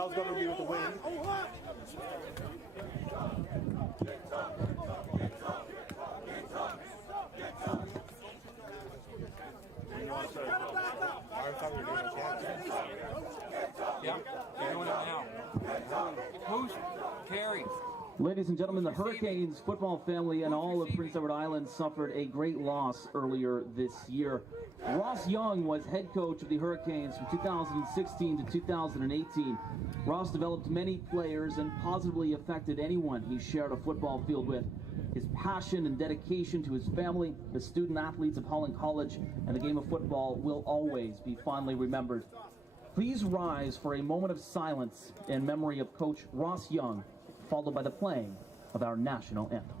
Sal's going to be with the wing. Yeah, they're doing it now. Who's carry? Ladies and gentlemen, the Hurricanes football family and all of Prince Edward Island suffered a great loss earlier this year. Ross Young was head coach of the Hurricanes from 2016 to 2018. Ross developed many players and positively affected anyone he shared a football field with. His passion and dedication to his family, the student athletes of Holland College, and the game of football will always be fondly remembered. Please rise for a moment of silence in memory of Coach Ross Young, followed by the playing of our national anthem.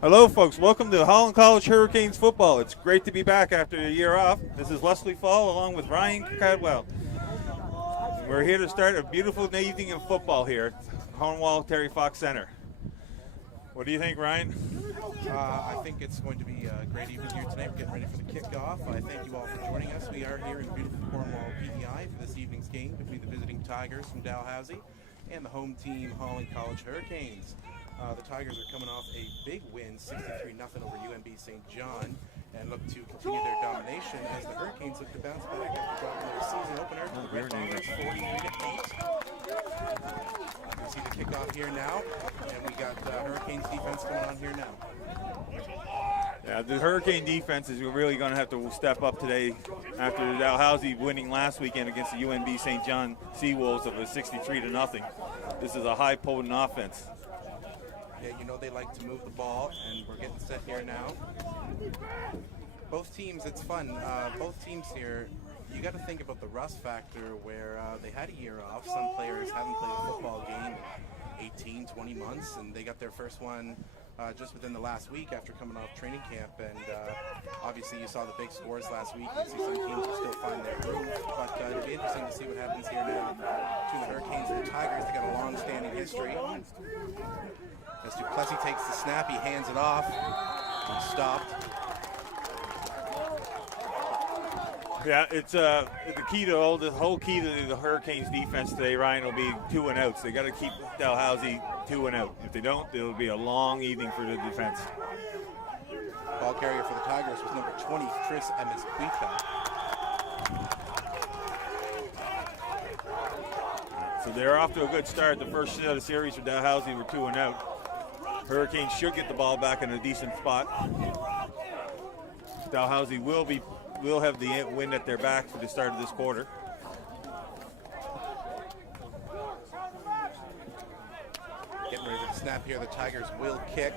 Hello, folks. Welcome to Holland College Hurricanes football. It's great to be back after a year off. This is Leslie Fall along with Ryan Cadwell. We're here to start a beautiful evening of football here at Cornwall Terry Fox Center. What do you think, Ryan? I think it's going to be a great evening here tonight. We're getting ready for the kickoff. I thank you all for joining us. We are here in beautiful Cornwall, PEI, for this evening's game between the visiting Tigers from Dalhousie and the home team, Holland College Hurricanes. The Tigers are coming off a big win, 63-0 over UMB St. John, and look to continue their domination as the Hurricanes look to bounce back after dropping their season opener to the Red Tigers 43-8. We see the kickoff here now, and we got Hurricanes defense coming on here now. Yeah, the Hurricane defense is really going to have to step up today after Dalhousie winning last weekend against the UMB St. John Seawolves of a 63-0. This is a high potent offense. Yeah, you know they like to move the ball, and we're getting set here now. Both teams, it's fun. Both teams here, you got to think about the rust factor where they had a year off. Some players haven't played a football game in 18, 20 months, and they got their first one just within the last week after coming off training camp. And obviously you saw the big scores last week. You see some teams will still find their groove, but it'll be interesting to see what happens here now. Between the Hurricanes and the Tigers, they got a long-standing history. As Duplessis takes the snap, he hands it off. He's stopped. Yeah, it's the key to the whole key to the Hurricanes defense today, Ryan, will be 2 and outs. They got to keep Dalhousie 2 and out. If they don't, it'll be a long evening for the defense. Ball carrier for the Tigers was number 20, Chris Emisquita. So they're off to a good start. The first series for Dalhousie were 2 and out. Hurricanes should get the ball back in a decent spot. Dalhousie will have the wind at their back for the start of this quarter. Getting ready for the snap here. The Tigers will kick.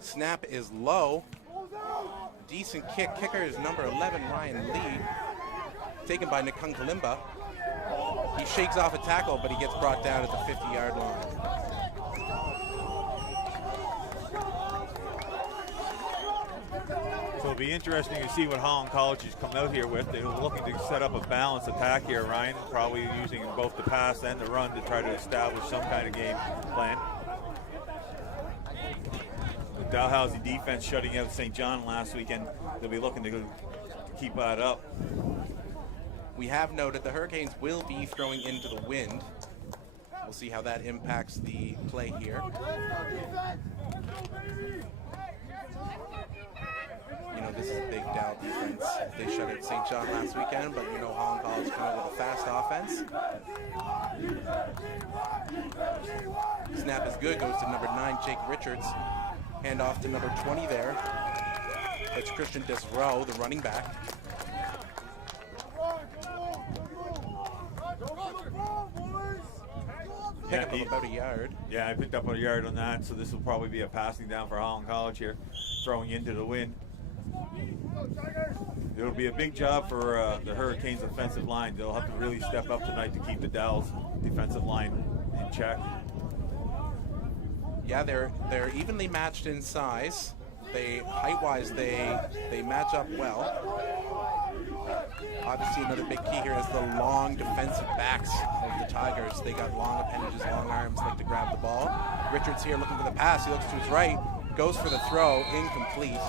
Snap is low. Decent kick. Kicker is number 11, Ryan Lee. Taken by Nikung Kalimba. He shakes off a tackle, but he gets brought down at the 50-yard line. So it'll be interesting to see what Holland College has come out here with. They're looking to set up a balanced attack here, Ryan, probably using both the pass and the run to try to establish some kind of game plan. The Dalhousie defense shutting out St. John last weekend, they'll be looking to keep that up. We have noted the Hurricanes will be throwing into the wind. We'll see how that impacts the play here. You know, this is a big Dow defense. They shut out St. John last weekend, but you know Holland College came out with a fast offense. Snap is good, goes to number 9, Jake Richards. Hand off to number 20 there. That's Christian Desrow, the running back. Pick up of about a yard. Yeah, I picked up a yard on that, so this will probably be a passing down for Holland College here, throwing into the wind. It'll be a big job for the Hurricanes' offensive line. They'll have to really step up tonight to keep the Dow's defensive line in check. Yeah, they're evenly matched in size. Height-wise, they match up well. Obviously, another big key here is the long defensive backs of the Tigers. They got long appendages, long arms, like to grab the ball. Richards here looking for the pass. He looks to his right, goes for the throw, incomplete.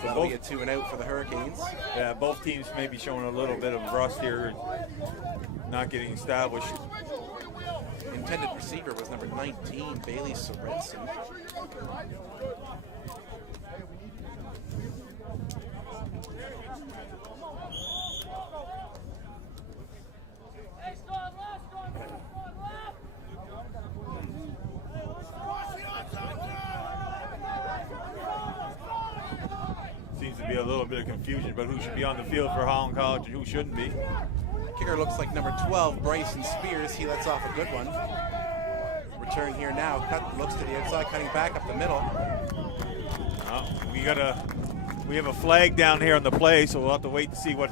So that'll be a 2 and out for the Hurricanes. Yeah, both teams may be showing a little bit of rust here, not getting established. Intended receiver was number 19, Bailey Sorensen. Seems to be a little bit of confusion about who should be on the field for Holland College and who shouldn't be. Kicker looks like number 12, Bryson Spears. He lets off a good one. Return here now. Looks to the outside, cutting back up the middle. We have a flag down here on the play, so we'll have to wait to see what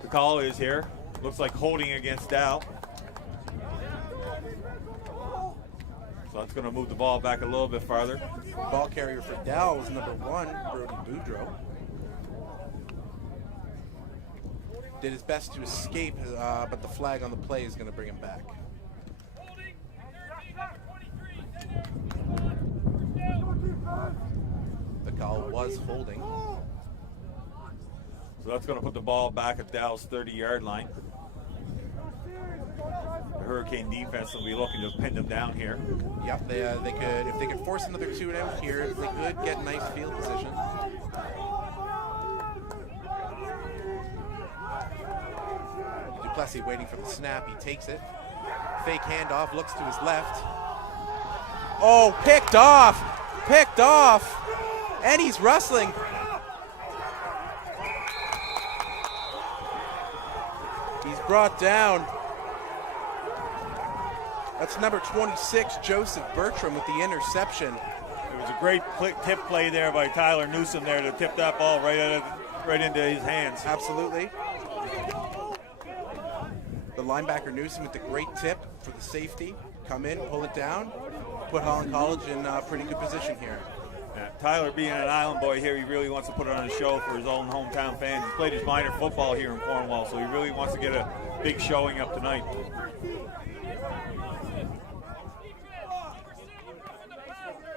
the call is here. Looks like holding against Dow. So that's going to move the ball back a little bit farther. Ball carrier for Dow was number 1, Brody Boudreau. Did his best to escape, but the flag on the play is going to bring him back. The call was holding. So that's going to put the ball back at Dow's 30-yard line. The Hurricane defense will be looking to pin them down here. Yep, they could, if they could force another 2 and out here, they could get nice field position. Duplessis waiting for the snap. He takes it. Fake handoff, looks to his left. Oh, picked off! Picked off! And he's wrestling. He's brought down. That's number 26, Joseph Bertram, with the interception. It was a great tip play there by Tyler Newsom there to tip that ball right into his hands. Absolutely. The linebacker Newsom with the great tip for the safety. Come in, pull it down, put Holland College in a pretty good position here. Yeah, Tyler being an island boy here, he really wants to put on a show for his own hometown fans. He played his minor football here in Cornwall, so he really wants to get a big showing up tonight.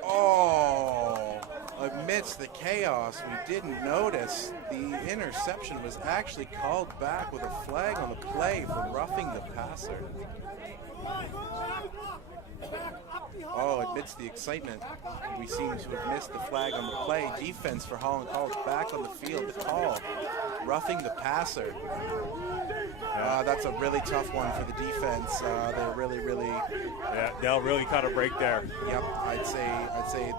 Oh, amidst the chaos, we didn't notice the interception was actually called back with a flag on the play for roughing the passer. Oh, amidst the excitement, we seem to have missed the flag on the play. Defense for Holland College back on the field. The call, roughing the passer. That's a really tough one for the defense. They're really. Yeah, they'll really cut a break there. Yep, I'd say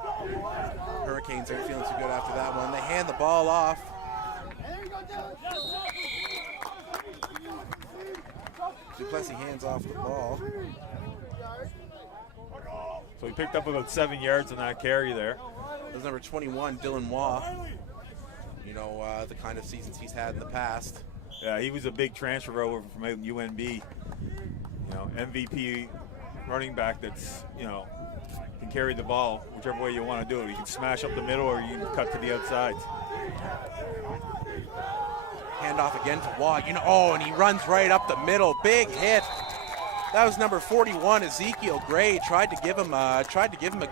Hurricanes aren't feeling too good after that one. They hand the ball off. Duplessis hands off the ball. So he picked up about 7 yards on that carry there. That's number 21, Dylan Waugh. You know, the kind of seasons he's had in the past. Yeah, he was a big transfer over from out in UNB. You know, MVP running back that's, you know, can carry the ball whichever way you want to do it. You can smash up the middle or you can cut to the outsides. Hand off again to Waugh. You know, oh, and he runs right up the middle. Big hit. That was number 41, Ezekiel Gray. Tried to give him a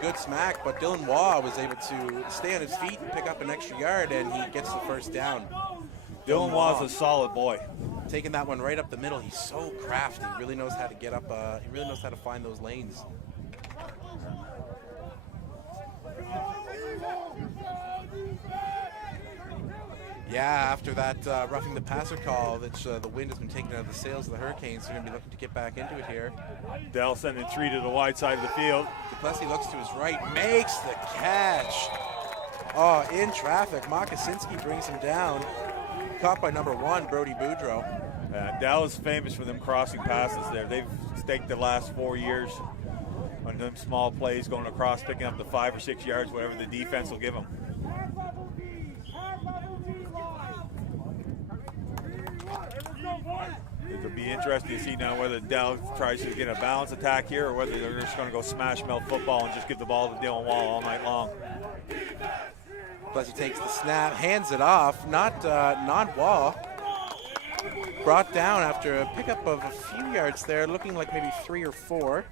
good smack, but Dylan Waugh was able to stay on his feet and pick up an extra yard, and he gets the first down. Dylan Waugh's a solid boy. Taking that one right up the middle. He's so crafty. He really knows how to get up. He really knows how to find those lanes. Yeah, after that roughing the passer call, that the wind has been taken out of the sails of the Hurricanes. They're going to be looking to get back into it here. Dell sending 3 to the wide side of the field. Duplessis looks to his right, makes the catch. Oh, in traffic. Mokasinski brings him down. Caught by number 1, Brody Boudreau. Dell's famous for them crossing passes there. They've staked the last 4 years on them small plays going across, picking up the 5 or 6 yards, whatever the defense will give them. It'll be interesting to see now whether Dell tries to get a balance attack here or whether they're just going to go smash mouth football and just give the ball to Dylan Waugh all night long. Plus he takes the snap, hands it off, not Waugh. Brought down after a pickup of a few yards there, looking like maybe 3 or 4.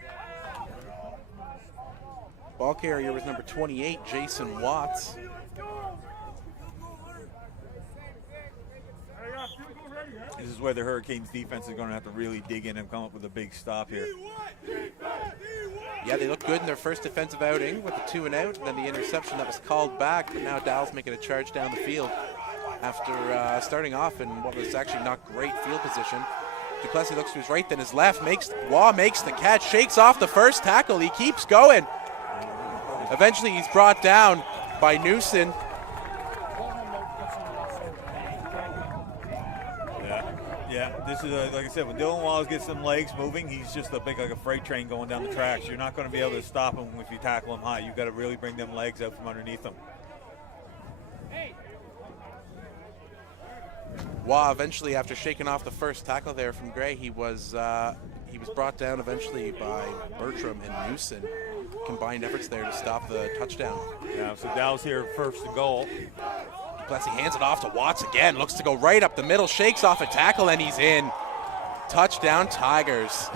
Ball carrier was number 28, Jason Watts. This is where the Hurricanes defense is going to have to really dig in and come up with a big stop here. Yeah, they looked good in their first defensive outing with the 2 and out, and then the interception that was called back, but now Dow's making a charge down the field after starting off in what was actually not great field position. Duplessis looks to his right, then his left. Waugh makes the catch, shakes off the first tackle. He keeps going. Eventually he's brought down by Newson. Yeah, this is like I said, when Dylan Waugh gets some legs moving, he's just like a freight train going down the tracks. You're not going to be able to stop him if you tackle him high. You've got to really bring them legs out from underneath him. Waugh eventually, after shaking off the first tackle there from Gray, he was brought down eventually by Bertram and Newson. Combined efforts there to stop the touchdown. Yeah, so Dow's here first and goal. Duplessis hands it off to Watts again. Looks to go right up the middle, shakes off a tackle, and he's in. Touchdown Tigers.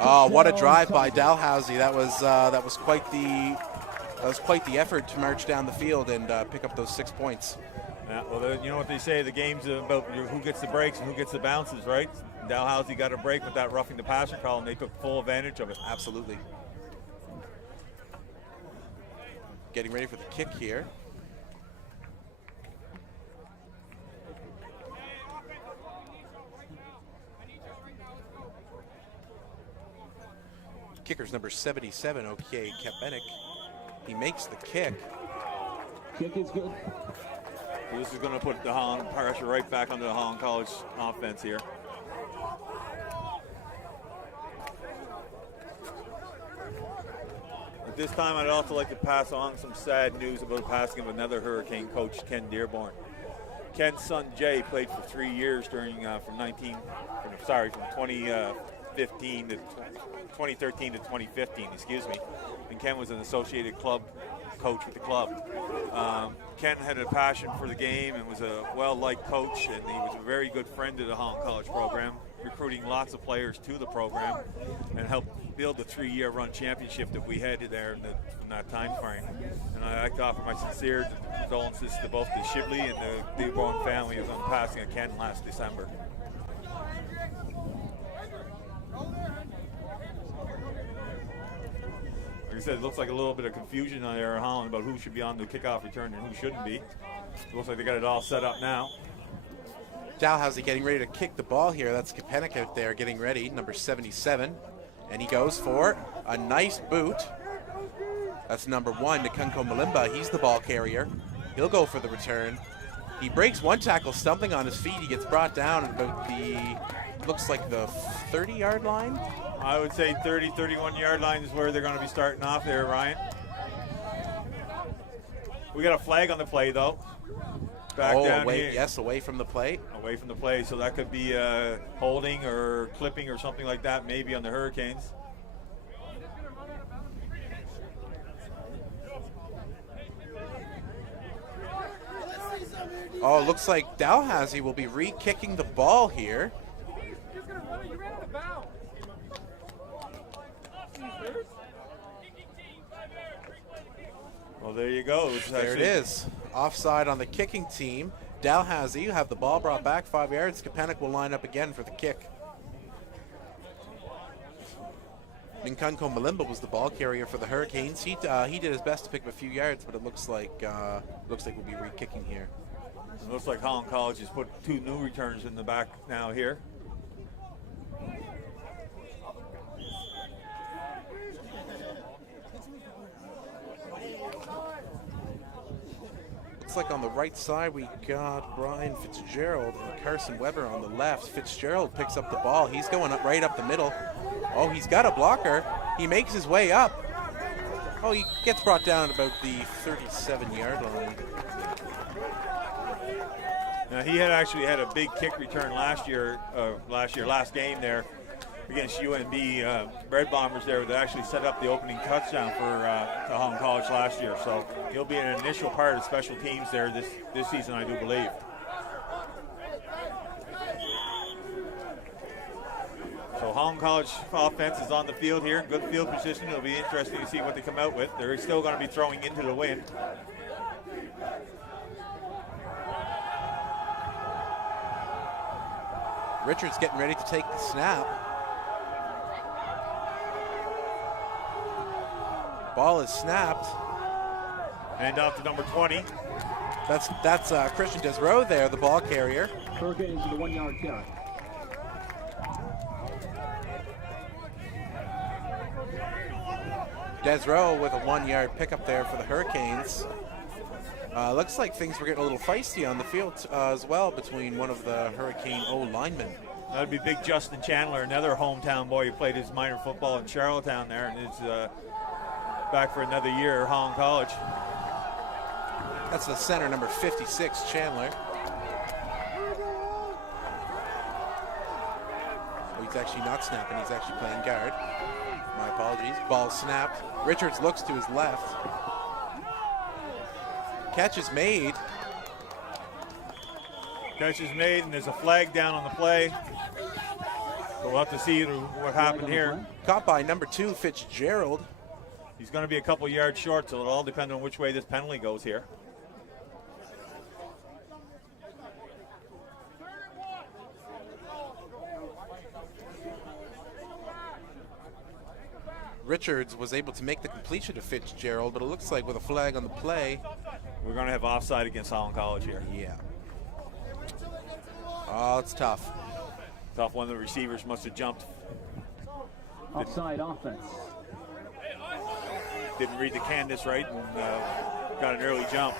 Oh, what a drive by Dalhousie. That was quite the effort to march down the field and pick up those 6 points. Yeah, well, you know what they say, the game's about who gets the breaks and who gets the bounces, right? Dalhousie got a break with that roughing the passer call, and they took full advantage of it. Absolutely. Getting ready for the kick here. Kicker's number 77, OK Kapenik. He makes the kick. Kick is good. So this is going to put the Holland pressure right back onto the Holland College offense here. At this time, I'd also like to pass on some sad news about the passing of another Hurricane coach, Ken Dearborn. Ken's son Jay played for 3 years during from 2013 to 2015, excuse me. And Ken was an associated club coach with the club. Ken had a passion for the game and was a well-liked coach, and he was a very good friend to the Holland College program, recruiting lots of players to the program and helped build the 3-year run championship that we had there in that time frame. And I'd like to offer my sincere condolences to both the Shibley and the Dearborn family on the passing of Ken last December. Like I I said, it looks like a little bit of confusion on there in Holland about who should be on the kickoff return and who shouldn't be. It looks like they got it all set up now. Dalhousie getting ready to kick the ball here. That's Kapanik out there getting ready, number 77. And he goes for a nice boot. That's number 1, Nikunko Malimba. He's the ball carrier. He'll go for the return. He breaks one tackle, stumbling on his feet. He gets brought down at about the, looks like the 30-yard line. I would say 30, 31-yard line is where they're going to be starting off there, Ryan. We got a flag on the play, though. Back down away, here. yes, away from the play. Away from the play, so that could be holding or clipping or something like that, maybe on the Hurricanes. Oh, it looks like Dalhousie will be re-kicking the ball here. Well, there you go. There it is. Offside on the kicking team. Dalhousie have the ball brought back 5 yards. Kapanik will line up again for the kick. Nikunko Malimba was the ball carrier for the Hurricanes. He did his best to pick up a few yards, but it looks like we'll be re-kicking here. It looks like Holland College has put 2 new returns in the back now here. Looks like on the right side we got Brian Fitzgerald and Carson Weber on the left. Fitzgerald picks up the ball. He's going up right up the middle. Oh, he's got a blocker. He makes his way up. Oh, he gets brought down at about the 37-yard line. Now, he had actually had a big kick return last game there against UNB Red Bombers there that actually set up the opening touchdown for Holland College last year. So he'll be an initial part of special teams there this season, I do believe. So Holland College offense is on the field here, good field position. It'll be interesting to see what they come out with. They're still going to be throwing into the wind. Richards getting ready to take the snap. Ball is snapped. And off to number 20. That's Christian Desrow there, the ball carrier. Hurricanes with a 1-yard carry. Desrow with a 1-yard pickup there for the Hurricanes. Looks like things were getting a little feisty on the field as well between one of the Hurricane O-linemen. That would be big Justin Chandler, another hometown boy who played his minor football in Charlottetown there and is back for another year at Holland College. That's the center, number 56, Chandler. Oh, he's actually not snapping, he's actually playing guard. My apologies. Ball snapped. Richards looks to his left. Catch is made. Catch is made, and there's a flag down on the play. So we'll have to see what happened here. Caught by number 2, Fitzgerald. He's going to be a couple yards short, so it'll all depend on which way this penalty goes here. Richards was able to make the completion to Fitzgerald, but it looks like with a flag on the play, we're going to have offside against Holland College here. Yeah. Oh, it's tough. Tough one. The receivers must have jumped. Offside offense. Didn't read the canvas right and got an early jump.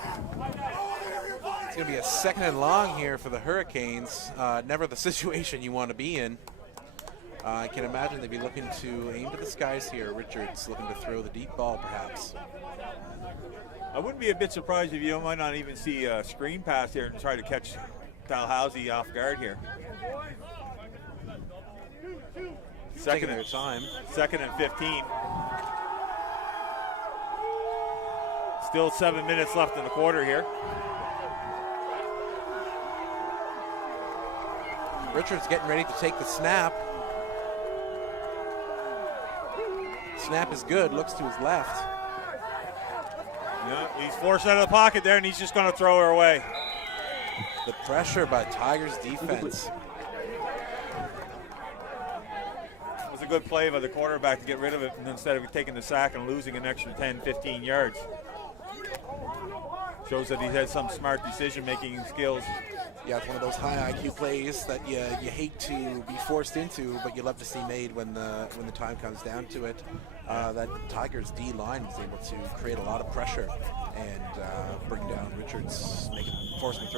It's going to be a 2nd and long here for the Hurricanes. Never the situation you want to be in. I can imagine they'd be looking to aim to the skies here. Richards looking to throw the deep ball, perhaps. I wouldn't be a bit surprised if you might not even see a screen pass here and try to catch Dalhousie off guard here. Second at a time. 2nd and 15. Still 7 minutes left in the quarter here. Richards getting ready to take the snap. Snap is good, looks to his left. Yeah, he's forced out of the pocket there, and he's just going to throw her away. The pressure by Tigers defense. Was a good play by the quarterback to get rid of it, and instead of taking the sack and losing an extra 10, 15 yards. Shows that he has some smart decision-making skills. Yeah, it's one of those high IQ plays that you hate to be forced into, but you love to see made when the time comes down to it. That Tigers D line was able to create a lot of pressure and bring down Richards, force him to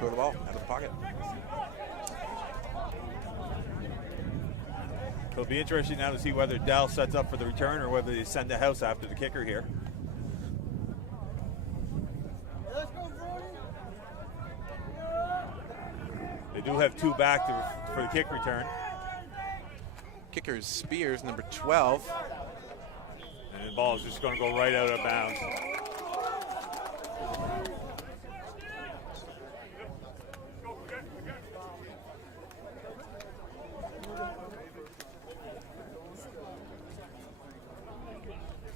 throw the ball out of the pocket. So it'll be interesting now to see whether Dal sets up for the return or whether they send the house after the kicker here. They do have 2 back for the kick return. Kicker's Spears, number 12. And the ball is just going to go right out of bounds.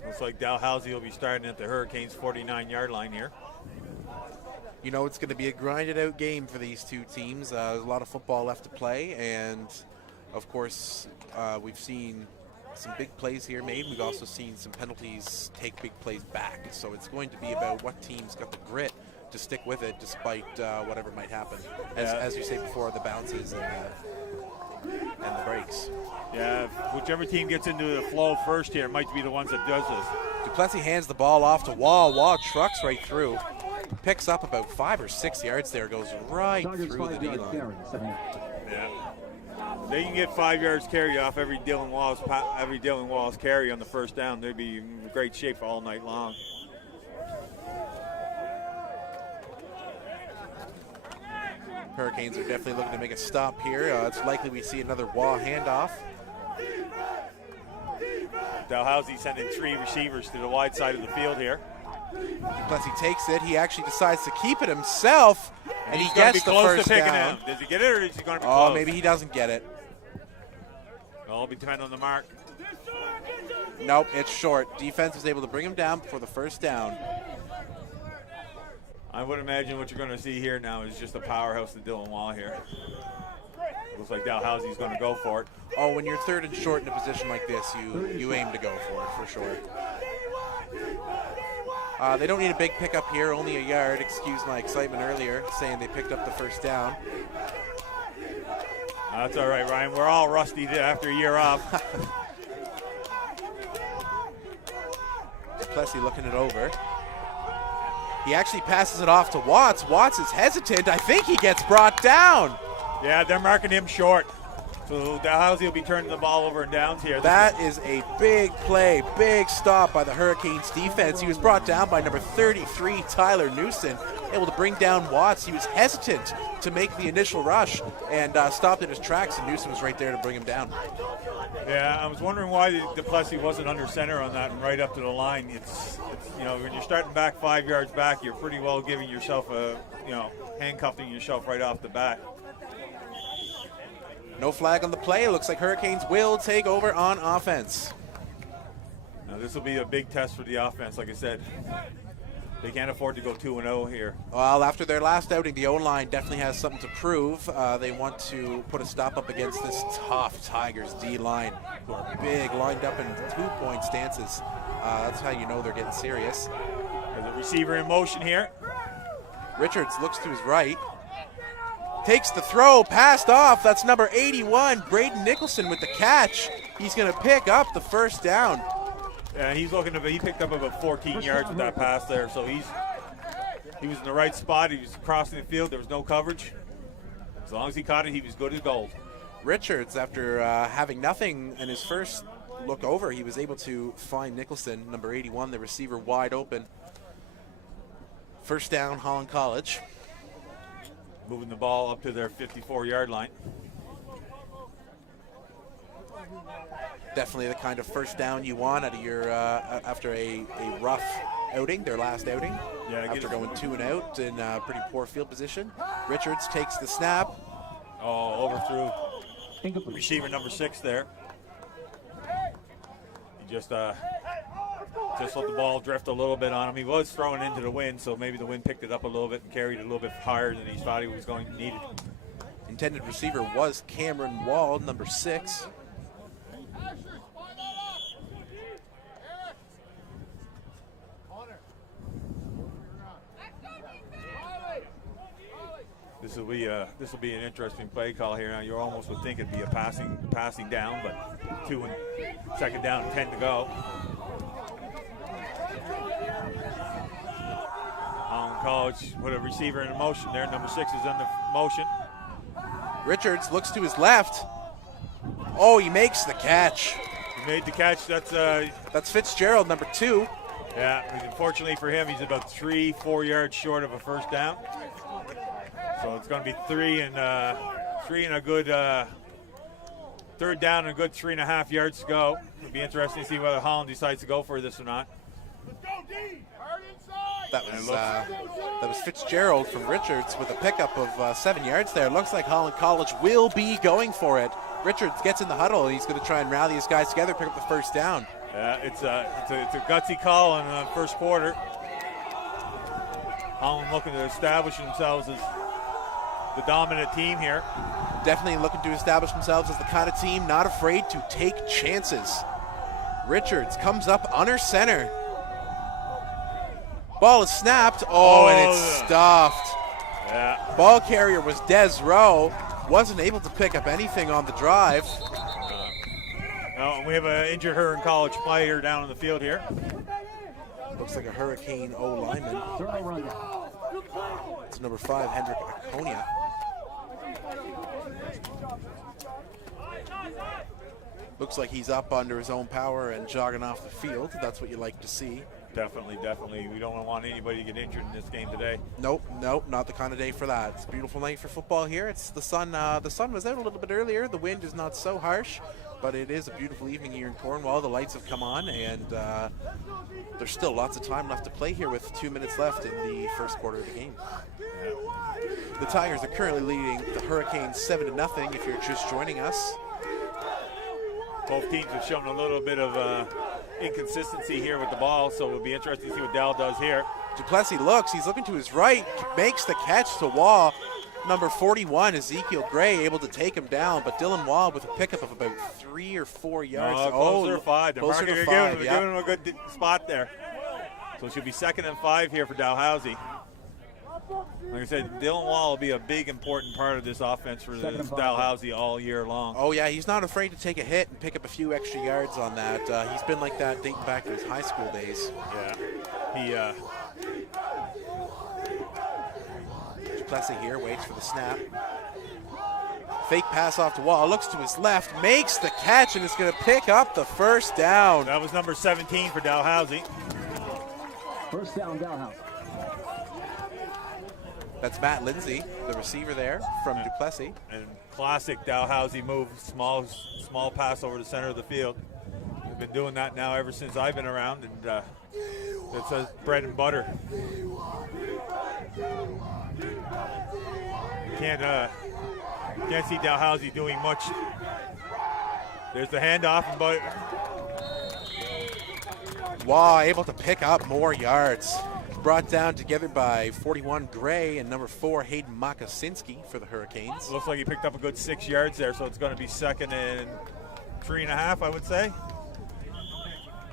Looks like Dalhousie will be starting at the Hurricanes' 49-yard line here. You know, it's going to be a grinded out game for these two teams. There's a lot of football left to play, and of course, we've seen some big plays here made. We've also seen some penalties take big plays back. So it's going to be about what team's got the grit to stick with it despite whatever might happen. As you say before, the bounces and the breaks. Yeah, whichever team gets into the flow first here might be the ones that does this. Duplessis hands the ball off to Wall. Wall trucks right through. Picks up about 5 or 6 yards there. Goes right through the D-line. Yeah. They can get 5 yards carry off every Dylan Wallace carry on the first down. They'd be in great shape all night long. Hurricanes are definitely looking to make a stop here. It's likely we see another Waugh handoff. Dalhousie sending 3 receivers to the wide side of the field here. Duplessis takes it. He actually decides to keep it himself, and he gets the first down. Does he get it, or is he going to be close? Oh, maybe he doesn't get it. It'll be dependent on the mark. Nope, it's short. Defense was able to bring him down for the first down. I would imagine what you're going to see here now is just a powerhouse to Dylan Wall here. Looks like Dalhousie's going to go for it. Oh, when you're third and short in a position like this, you aim to go for it, for sure. They don't need a big pickup here, only a yard. Excuse my excitement earlier, saying they picked up the first down. That's all right, Ryan. We're all rusty after a year off. Duplessis looking it over. He actually passes it off to Watts. Watts is hesitant. I think he gets brought down. Yeah, they're marking him short. So Dalhousie will be turning the ball over and downs here. That is a big play, big stop by the Hurricanes defense. He was brought down by number 33, Tyler Newson, able to bring down Watts. He was hesitant to make the initial rush and stopped in his tracks, and Newson was right there to bring him down. Yeah, I was wondering why Duplessis wasn't under center on that and right up to the line. It's you know, when you're starting back 5 yards back, you're pretty well giving yourself handcuffing yourself right off the bat. No flag on the play. It looks like Hurricanes will take over on offense. Now this will be a big test for the offense, like I said. They can't afford to go 2-0 here. Well, after their last outing, the O-line definitely has something to prove. They want to put a stop up against this tough Tigers D-line, who are big, lined up in 2-point stances. That's how you know they're getting serious. There's a receiver in motion here. Richards looks to his right. Takes the throw, passed off. That's number 81, Braden Nicholson with the catch. He's going to pick up the first down. Yeah, he picked up about 14 yards with that pass there, so he was in the right spot. He was crossing the field. There was no coverage. As long as he caught it, he was good as gold. Richards, after having nothing in his first look over, he was able to find Nicholson, number 81, the receiver, wide open. First down, Holland College. Moving the ball up to their 54-yard line. Definitely the kind of first down you want out of your after a rough outing, their last outing. Yeah, after going 2 and out in pretty poor field position. Richards takes the snap. Oh, overthrew receiver number 6 there. He just let the ball drift a little bit on him. He was throwing into the wind, so maybe the wind picked it up a little bit and carried it a little bit higher than he thought he was going to need it. Intended receiver was Cameron Wall, number 6. will be an interesting play call here. Now you almost would think it'd be a passing down, but 2nd down, 10 to go. Holland College with a receiver in motion there. Number 6 is in the motion. Richards looks to his left. Oh, he makes the catch. He made the catch. That's Fitzgerald, number 2. Yeah, unfortunately for him, he's about 3-4 yards short of a first down. So it's going to be 3 and a good 3rd down and a good 3.5 yards to go. It'll be interesting to see whether Holland decides to go for this or not. That was Fitzgerald from Richards with a pickup of 7 yards there. Looks like Holland College will be going for it. Richards gets in the huddle, and he's going to try and rally his guys together, pick up the first down. Yeah, it's a gutsy call in the first quarter. Holland looking to establish themselves as the dominant team here. Definitely looking to establish themselves as the kind of team not afraid to take chances. Richards comes up under center. Ball is snapped. Oh, and it's stuffed. Yeah. Ball carrier was Des Rowe. Wasn't able to pick up anything on the drive. No, we have an injured Huron College player down in the field here. Looks like a Hurricane O lineman. It's number 5, Hendrik Aconia. Looks like he's up under his own power and jogging off the field. That's what you like to see. Definitely. We don't want anybody to get injured in this game today. Nope, not the kind of day for that. It's a beautiful night for football here. It's the sun. The sun was out a little bit earlier. The wind is not so harsh, but it is a beautiful evening here in Cornwall. The lights have come on, and there's still lots of time left to play here with 2 minutes left in the first quarter of the game. Yeah. The Tigers are currently leading the Hurricanes 7-0 if you're just joining us. Both teams have shown a little bit of inconsistency here with the ball, so it'll be interesting to see what Dal does here. Duplessis he's looking to his right, makes the catch to Waugh. Number 41, Ezekiel Gray, able to take him down, but Dylan Waugh with a pickup of about 3 or 4 yards. Closer to 5. Closer to 5, giving him a good spot there. So it should be 2nd and 5 here for Dalhousie. Like I said, Dylan Waugh will be a big, important part of this offense for Dalhousie all year long. Oh, yeah, he's not afraid to take a hit and pick up a few extra yards on that. He's been like that dating back to his high school days. Yeah. Duplessis here, waits for the snap. Fake pass off to Waugh, looks to his left, makes the catch, and is going to pick up the first down. That was number 17 for Dalhousie. First down, Dalhousie. That's Matt Lindsay, the receiver there from Duplessis. And classic Dalhousie move, small pass over the center of the field. We've been doing that now ever since I've been around, and it's bread and butter. Can't see Dalhousie doing much. There's the handoff, but Waugh able to pick up more yards. Brought down together by 41 Gray and number 4 Hayden Makasinski for the Hurricanes. Looks like he picked up a good 6 yards there, so it's going to be 2nd and 3.5, I would say.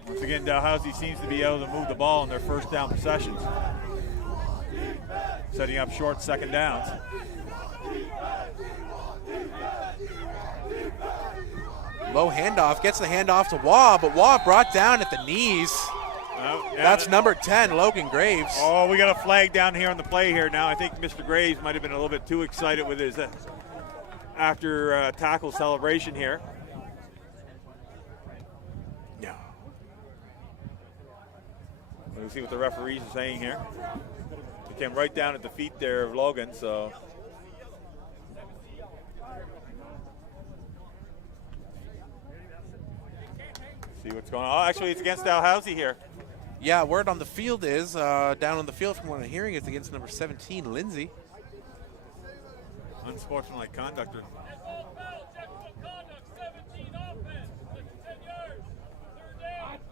Once again, Dalhousie seems to be able to move the ball in their first down possessions, setting up short 2nd downs. Low handoff, gets the handoff to Waugh, but Waugh brought down at the knees. That's number 10, Logan Graves. Oh, we got a flag down here on the play here now. I think Mr. Graves might have been a little bit too excited with his after tackle celebration here. No. We'll see what the referees are saying here. He came right down at the feet there of Logan, so. See what's going on. Oh, actually, it's against Dalhousie here. Yeah, word on the field is, down on the field from what I'm hearing, it's against number 17, Lindsay. Unsportsmanlike conduct.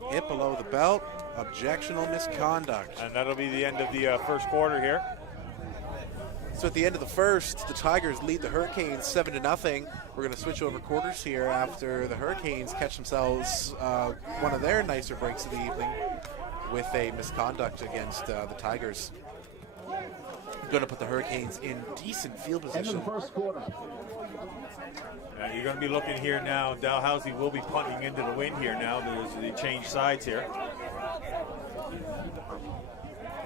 Hit below the belt, objectional misconduct. And that'll be the end of the first quarter here. So at the end of the first, the Tigers lead the Hurricanes 7-0. We're going to switch over quarters here after the Hurricanes catch themselves one of their nicer breaks of the evening with a misconduct against the Tigers. going to put the Hurricanes in decent field End of position. the first quarter. You're going to be looking here now. Dalhousie will be punting into the wind here now. They changed sides here.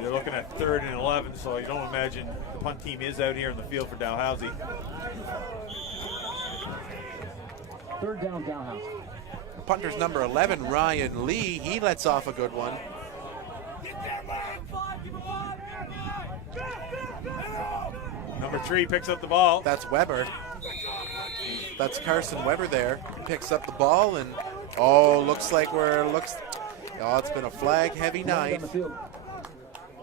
You're looking at 3rd and 11, so you don't imagine the punt team is out here in the field for Dalhousie. 3rd down, Dalhousie. Punter's number 11, Ryan Lee. He lets off a good one. Number 3 picks up the ball. That's Weber. That's Carson Weber there. Picks up the ball and looks like it's been a flag heavy night.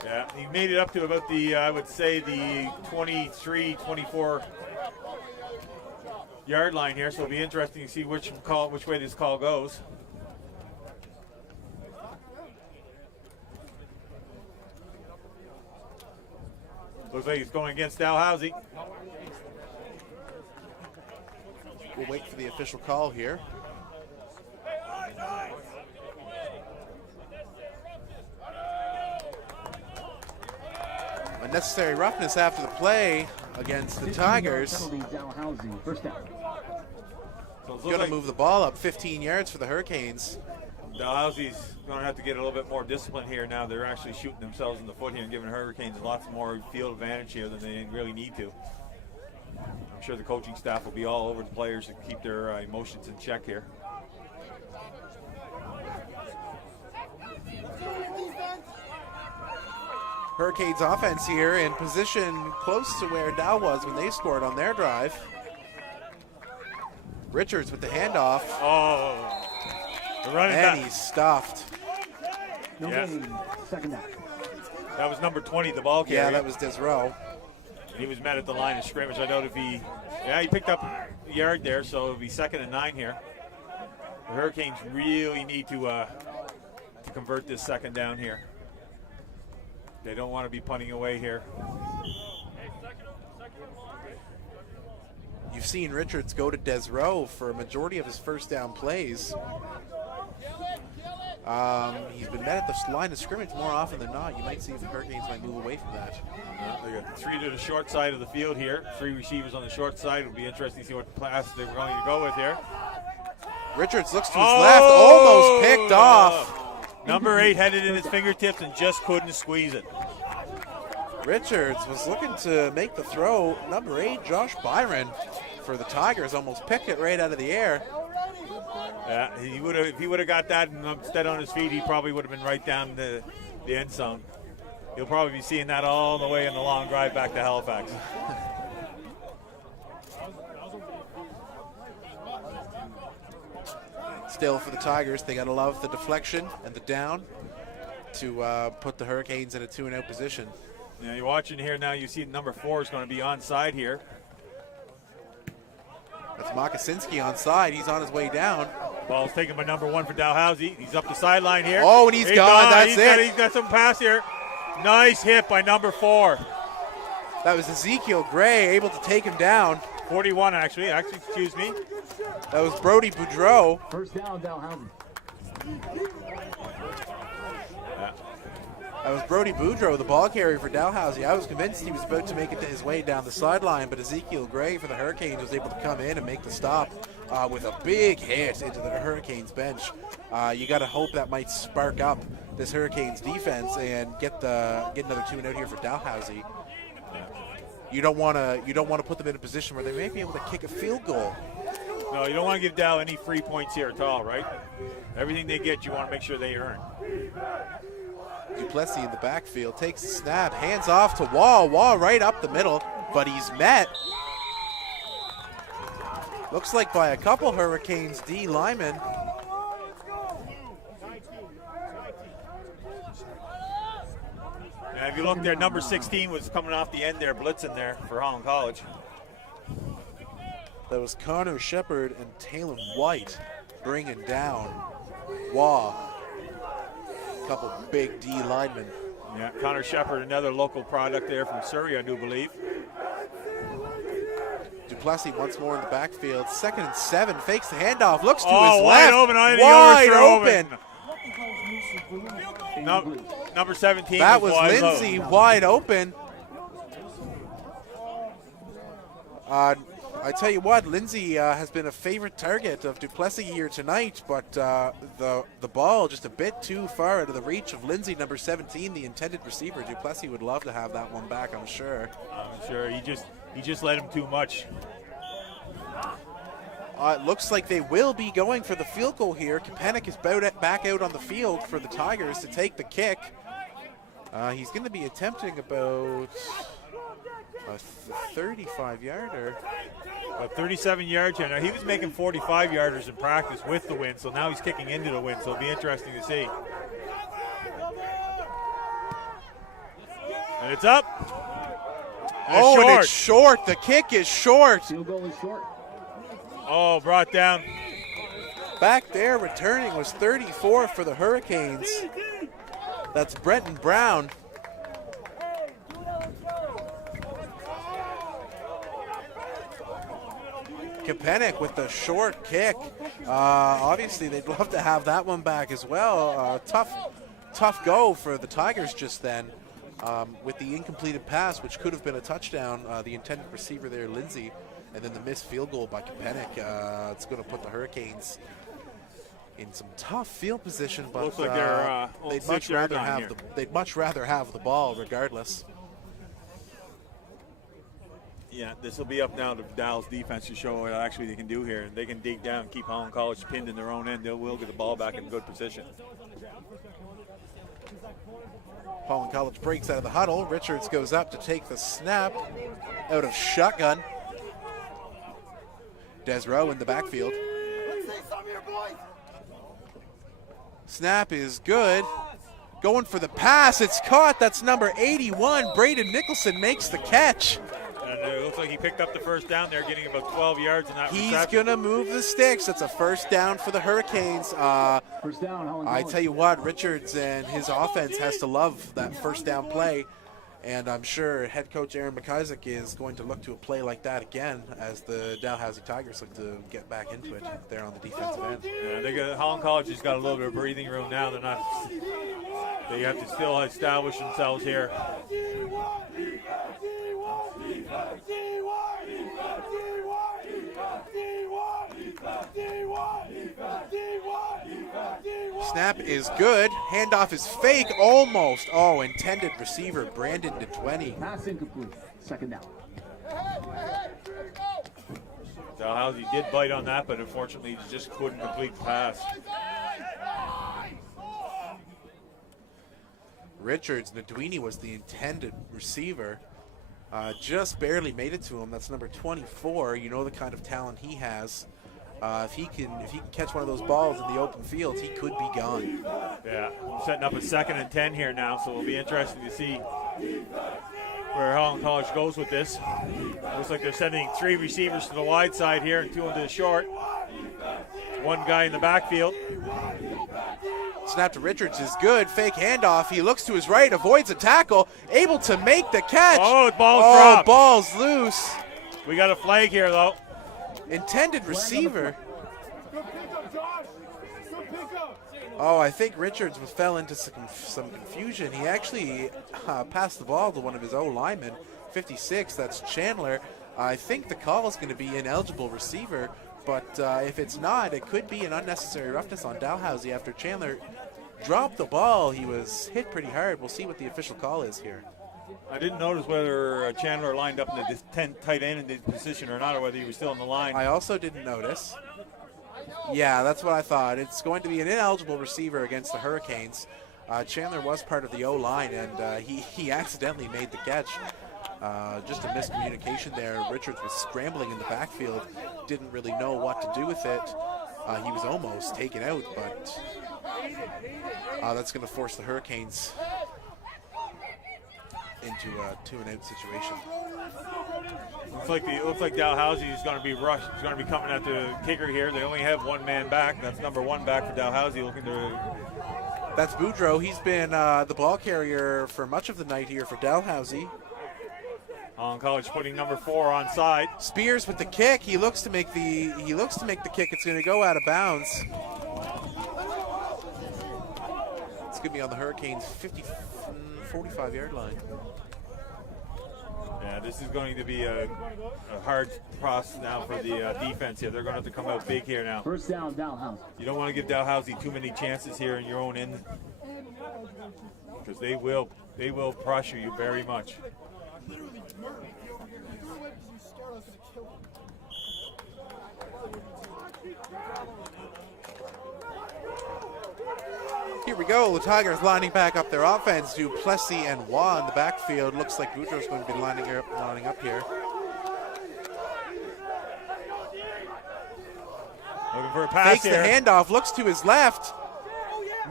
Yeah, he made it up to about the, I would say, the 23, 24 yard line here, so it'll be interesting to see which way this call goes. Looks like he's going against Dalhousie. We'll wait for the official call here. Unnecessary roughness after the play against the Tigers. Dalhousie, 1st down. So it's Going to move the ball up 15 yards for the Hurricanes. Dalhousie's going to have to get a little bit more discipline here now. They're actually shooting themselves in the foot here and giving Hurricanes lots more field advantage here than they really need to. I'm sure the coaching staff will be all over the players to keep their emotions in check here. Hurricanes offense here in position close to where Dow was when they scored on their drive. Richards with the handoff. Oh, the running And back. he's stuffed. No Yes. gain, 2nd down. That was number 20, the ball carrier. Yeah, that was Desrow. He was met at the line of scrimmage. I doubt if he picked up a yard there, so it'll be 2nd and 9 here. The Hurricanes really need to convert this 2nd down here. They don't want to be punting away here. You've seen Richards go to Desrow for a majority of his 1st down plays. He's been met at the line of scrimmage more often than not. You might see if the Hurricanes might move away from that. They got 3 to the short side of the field here. 3 receivers on the short side. It'll be interesting to see what pass they're going to go with here. Richards looks to his left, almost picked off. Number 8 had it in his fingertips and just couldn't squeeze it. Richards was looking to make the throw. Number 8, Josh Byron, for the Tigers, almost picked it right out of the air. Yeah, if he would have got that and instead on his feet, he probably would have been right down the end zone. You'll probably be seeing that all the way in the long drive back to Halifax. Still for the Tigers, they got to love the deflection and the down to put the Hurricanes in a 2-0 position. Yeah, you're watching here now. You see number 4 is going to be onside here. That's Mokosinski onside. He's on his way down. Ball's taken by number 1 for Dalhousie. He's up the sideline here. Oh, and he's gone. That's it. He's got some pass here. Nice hit by number 4. That was Ezekiel Gray able to take him down. 41, actually, excuse me. That was Brody Boudreau. 1st down, Dalhousie. That was Brody Boudreau, the ball carrier for Dalhousie. I was convinced he was about to make it his way down the sideline, but Ezekiel Gray for the Hurricanes was able to come in and make the stop with a big hit into the Hurricanes bench. You got to hope that might spark up this Hurricanes defense and get another 2-0 here for Dalhousie. You don't want to put them in a position where they may be able to kick a field goal. No, you don't want to give Dal any free points here at all, right? Everything they get, you want to make sure they earn. Duplessis in the backfield takes the snap, hands off to Wall. Wall right up the middle, but he's met. Looks like by a couple Hurricanes D linemen. Now, if you look there, number 16 was coming off the end there, blitzing there for Holland College. That was Connor Shepard and Talon White bringing down Waugh. Couple big D linemen. Yeah, Connor Shepard, another local product there from Surrey, I do believe. Duplessis once more in the backfield. 2nd and 7, fakes the handoff, looks to his wide left. Open, wide open. Number 17. That was Lindsay, wide open. I tell you what, Lindsay has been a favorite target of Duplessis here tonight, but the ball just a bit too far out of the reach of Lindsay, number 17, the intended receiver. Duplessis would love to have that one back, I'm sure. I'm sure he just let him too much. It looks like they will be going for the field goal here. Kapanik is back out on the field for the Tigers to take the kick. He's going to be attempting about a 35-yarder. About 37 yards here. Now, he was making 45-yarders in practice with the wind, so now he's kicking into the wind, so it'll be interesting to see. And it's up. And it's short. The kick is short. Field goal is short. Oh, brought down. Back there returning was 34 for the Hurricanes. That's Brenton Brown. Kapanik with the short kick. Obviously, they'd love to have that one back as well. Tough go for the Tigers just then with the incompleted pass, which could have been a touchdown. The intended receiver there, Lindsay, and then the missed field goal by Kapanik. It's going to put the Hurricanes in some tough field position, but looks like they're they'd much rather have the ball regardless. Yeah, this will be up now to Dal's defense to show what actually they can do here. And they can dig down and keep Holland College pinned in their own end. They will get the ball back in good position. Holland College breaks out of the huddle. Richards goes up to take the snap out of shotgun. Desrow in the backfield. Snap is good. Going for the pass. It's caught. That's number 81. Braden Nicholson makes the catch. And it looks like he picked up the first down there, getting about 12 yards in that He's reception. going to move the sticks. That's a first down for the Hurricanes. First down, Holland I College. tell you what, Richards and his offense has to love that first down play. And I'm sure head coach Aaron McIsaac is going to look to a play like that again as the Dalhousie Tigers look to get back into it there on the defensive end. Yeah, Holland College has got a little bit of breathing room now. They have to still establish themselves here. Snap is good. Handoff is fake, almost. Oh, intended receiver Brandon DeTwenty. Pass incomplete. Second down. Dalhousie did bite on that, but unfortunately he just couldn't complete the pass. Richards, Nadwini was the intended receiver. Just barely made it to him. That's number 24. You know the kind of talent he has. If he can catch one of those balls in the open field, he could be gone. Yeah, setting up a 2nd and 10 here now, so it'll be interesting to see where Holland College goes with this. Looks like they're sending 3 receivers to the wide side here and 2 into the short. 1 guy in the backfield. Snap to Richards is good. Fake handoff. He looks to his right, avoids a tackle, able to make the catch. Oh, the ball's dropped. Ball's loose. We got a flag here, though. Intended receiver. Oh, I think Richards fell into some confusion. He actually passed the ball to one of his O-linemen, 56. That's Chandler. I think the call is going to be ineligible receiver, but if it's not, it could be an unnecessary roughness on Dalhousie after Chandler dropped the ball. He was hit pretty hard. We'll see what the official call is here. I didn't notice whether Chandler lined up in the 10 tight end in the position or not, or whether he was still in the line. I also didn't notice. Yeah, that's what I thought. It's going to be an ineligible receiver against the Hurricanes. Chandler was part of the O-line, and he accidentally made the catch. Just a miscommunication there. Richards was scrambling in the backfield, didn't really know what to do with it. He was almost taken out, but that's going to force the Hurricanes into a 2-and-out situation. Looks like Dalhousie is going to be rushed. He's going to be coming at the kicker here. They only have 1 man back. That's number 1 back for Dalhousie, looking to. That's Boudreau. He's been the ball carrier for much of the night here for Dalhousie. Holland College putting number 4 on side. Spears with the kick. He looks to make the kick. It's going to go out of bounds. It's going to be on the Hurricanes' 45-yard line. Yeah, this is going to be a hard process now for the defense here. They're going to have to come out big here now. First down, Dalhousie. You don't want to give Dalhousie too many chances here in your own end, because they will pressure you very much. Here we go. The Tigers lining back up their offense. Duplessis and Waugh in the backfield. Looks like Boudreau's going to be lining up here. Looking for a pass Fakes here. the handoff. Looks to his left.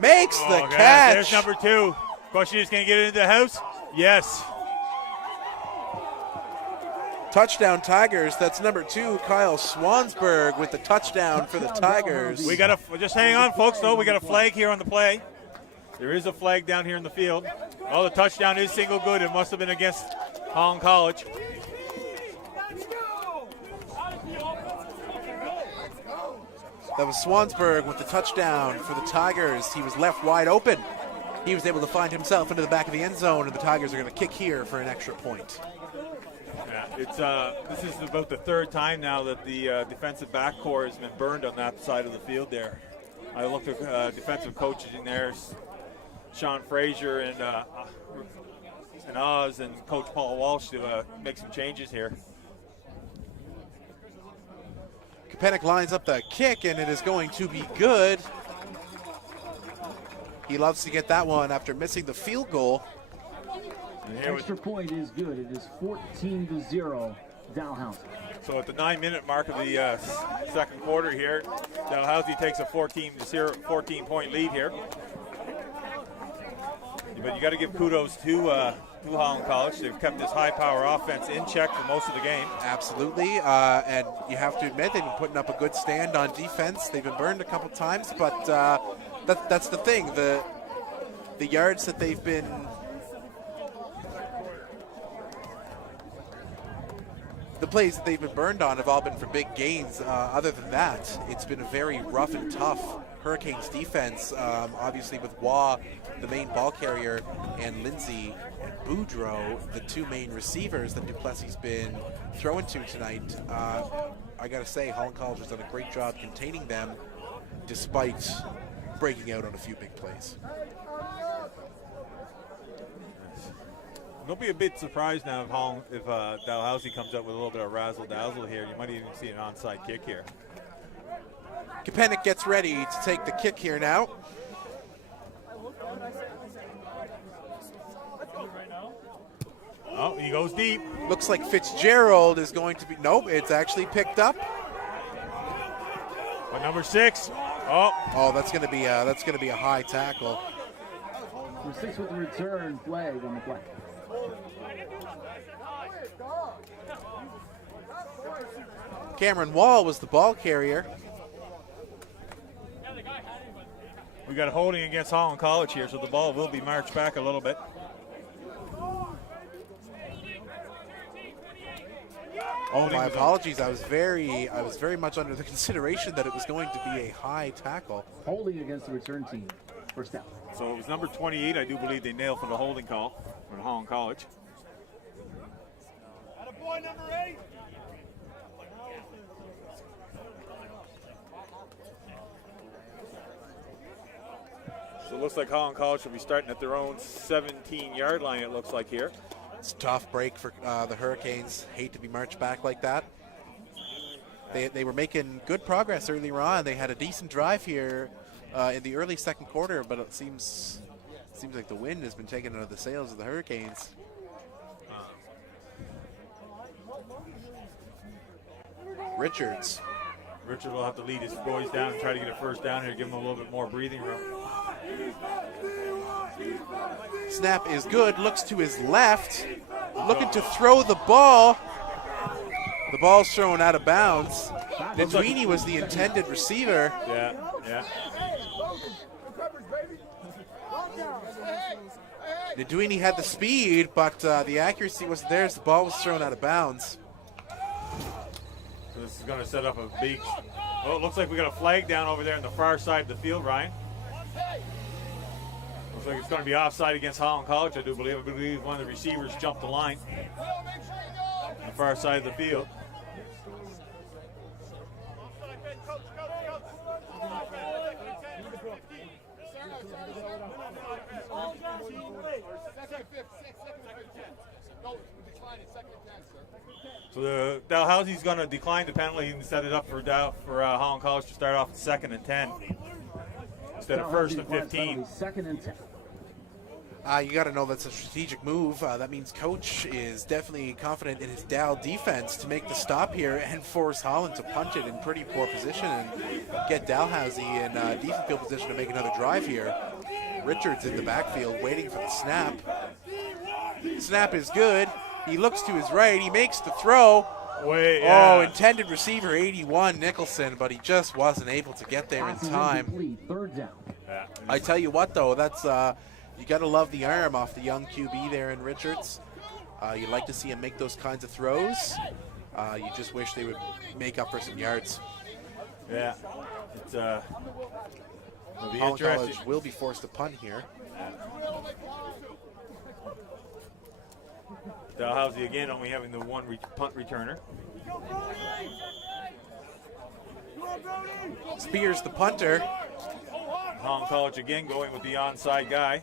Makes the God, catch. there's number 2. Question is, can he get it into the house? Yes. Touchdown Tigers. That's number 2, Kyle Swansburg, with the touchdown for the Tigers. We got just hang on, folks. Though we got a flag here on the play. There is a flag down here in the field. Oh, the touchdown is single good. It must have been against Holland College. That was Swansburg with the touchdown for the Tigers. He was left wide open. He was able to find himself into the back of the end zone, and the Tigers are going to kick here for an extra point. Yeah, this is about the 3rd time now that the defensive back core has been burned on that side of the field there. I looked at defensive coaches in there, Sean Frazier and Oz and Coach Paul Walsh to make some changes here. Kapanik lines up the kick, and it is going to be good. He loves to get that one after missing the field goal. Extra point is good. It is 14-0, Dalhousie. So at the 9-minute mark of the second quarter here, Dalhousie takes a 14-point lead here. But you got to give kudos to Holland College. They've kept this high-power offense in check for most of the game. Absolutely, and you have to admit they've been putting up a good stand on defense. They've been burned a couple times, but that's the thing. The yards that they've been the plays that they've been burned on have all been for big gains. Other than that, it's been a very rough and tough Hurricanes defense. Obviously with Waugh, the main ball carrier, and Lindsay and Boudreau, the 2 main receivers that Duplessis been throwing to tonight. I gotta say, Holland College has done a great job containing them despite breaking out on a few big plays. Don't be a bit surprised now if Dalhousie comes up with a little bit of razzle-dazzle here. You might even see an onside kick here. Kapanik gets ready to take the kick here now. Oh, he goes deep. Looks like Fitzgerald is going to be, nope, it's actually picked up. But number 6. Oh, that's going to be a high tackle. Number 6 with the return flag on the play. Cameron Wall was the ball carrier. We got a holding against Holland College here, so the ball will be marched back a little bit. Oh, my apologies. I was very much under the consideration that it was going to be a high tackle. Holding against the return team. First down. So it was number 28, I do believe they nailed for the holding call for Holland College. Attaboy, number 8. So it looks like Holland College will be starting at their own 17-yard line, it looks like here. It's a tough break for the Hurricanes. Hate to be marched back like that. They were making good progress earlier on. They had a decent drive here in the early second quarter, but it seems like the wind has been taken out of the sails of the Hurricanes. Richards will have to lead his boys down and try to get a first down here, give them a little bit more breathing room. Snap is good, looks to his left, looking to throw the ball. The ball's thrown out of bounds. Nidwini was the intended receiver. Yeah. Nidwini had the speed, but the accuracy wasn't there, so the ball was thrown out of bounds. So this is going to set up a big... Oh, it looks like we got a flag down over there on the far side of the field, Ryan. Looks like it's going to be offside against Holland College, I do believe. I believe one of the receivers jumped the line on the far side of the field. So the Dalhousie's going to decline the penalty and set it up for Holland College to start off 2nd and 10 instead of 1st and 15. 2nd and 10. You got to know that's a strategic move. That means Coach is definitely confident in his Dal defense to make the stop here and force Holland to punt it in pretty poor position and get Dalhousie in decent field position to make another drive here. Richards in the backfield waiting for the snap. Snap is good. He looks to his right. He makes the throw. Oh, intended receiver 81 Nicholson, but he just wasn't able to get there in time. 3rd down. Yeah. I tell you what, though, that's you got to love the arm off the young QB there in Richards. You like to see him make those kinds of throws. You just wish they would make up for some yards. Yeah, it's it'll be Holland interesting. College will be forced to punt here. Dalhousie again only having the one punt returner. Spears the punter. Holland College again going with the onside guy.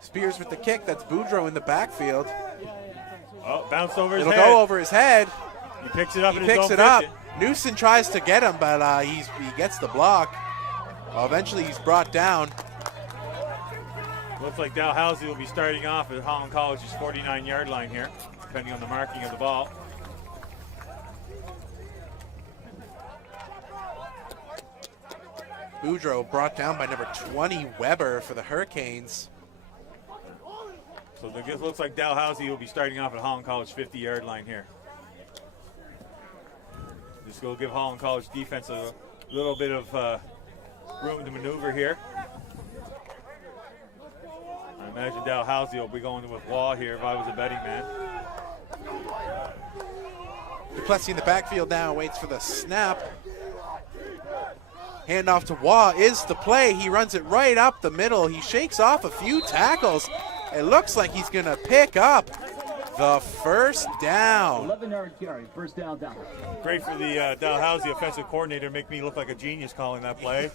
Spears with the kick. That's Boudreaux in the backfield. Oh, bounced over his It'll head. go over his head. He picks it up. He in his picks own it up. 50. Newson tries to get him, but he gets the block. Eventually he's brought down. Looks like Dalhousie will be starting off at Holland College's 49-yard line here, depending on the marking of the ball. Boudreaux brought down by number 20, Weber, for the Hurricanes. So it looks like Dalhousie will be starting off at Holland College 50-yard line here. This will give Holland College defense a little bit of room to maneuver here. I imagine Dalhousie will be going with Waugh here if I was a betting man. Duplessis in the backfield now, waits for the snap. Handoff to Waugh is the play. He runs it right up the middle. He shakes off a few tackles. It looks like he's going to pick up the first down. 11-yard carry, 1st down. Great for the Dalhousie offensive coordinator, make me look like a genius calling that play.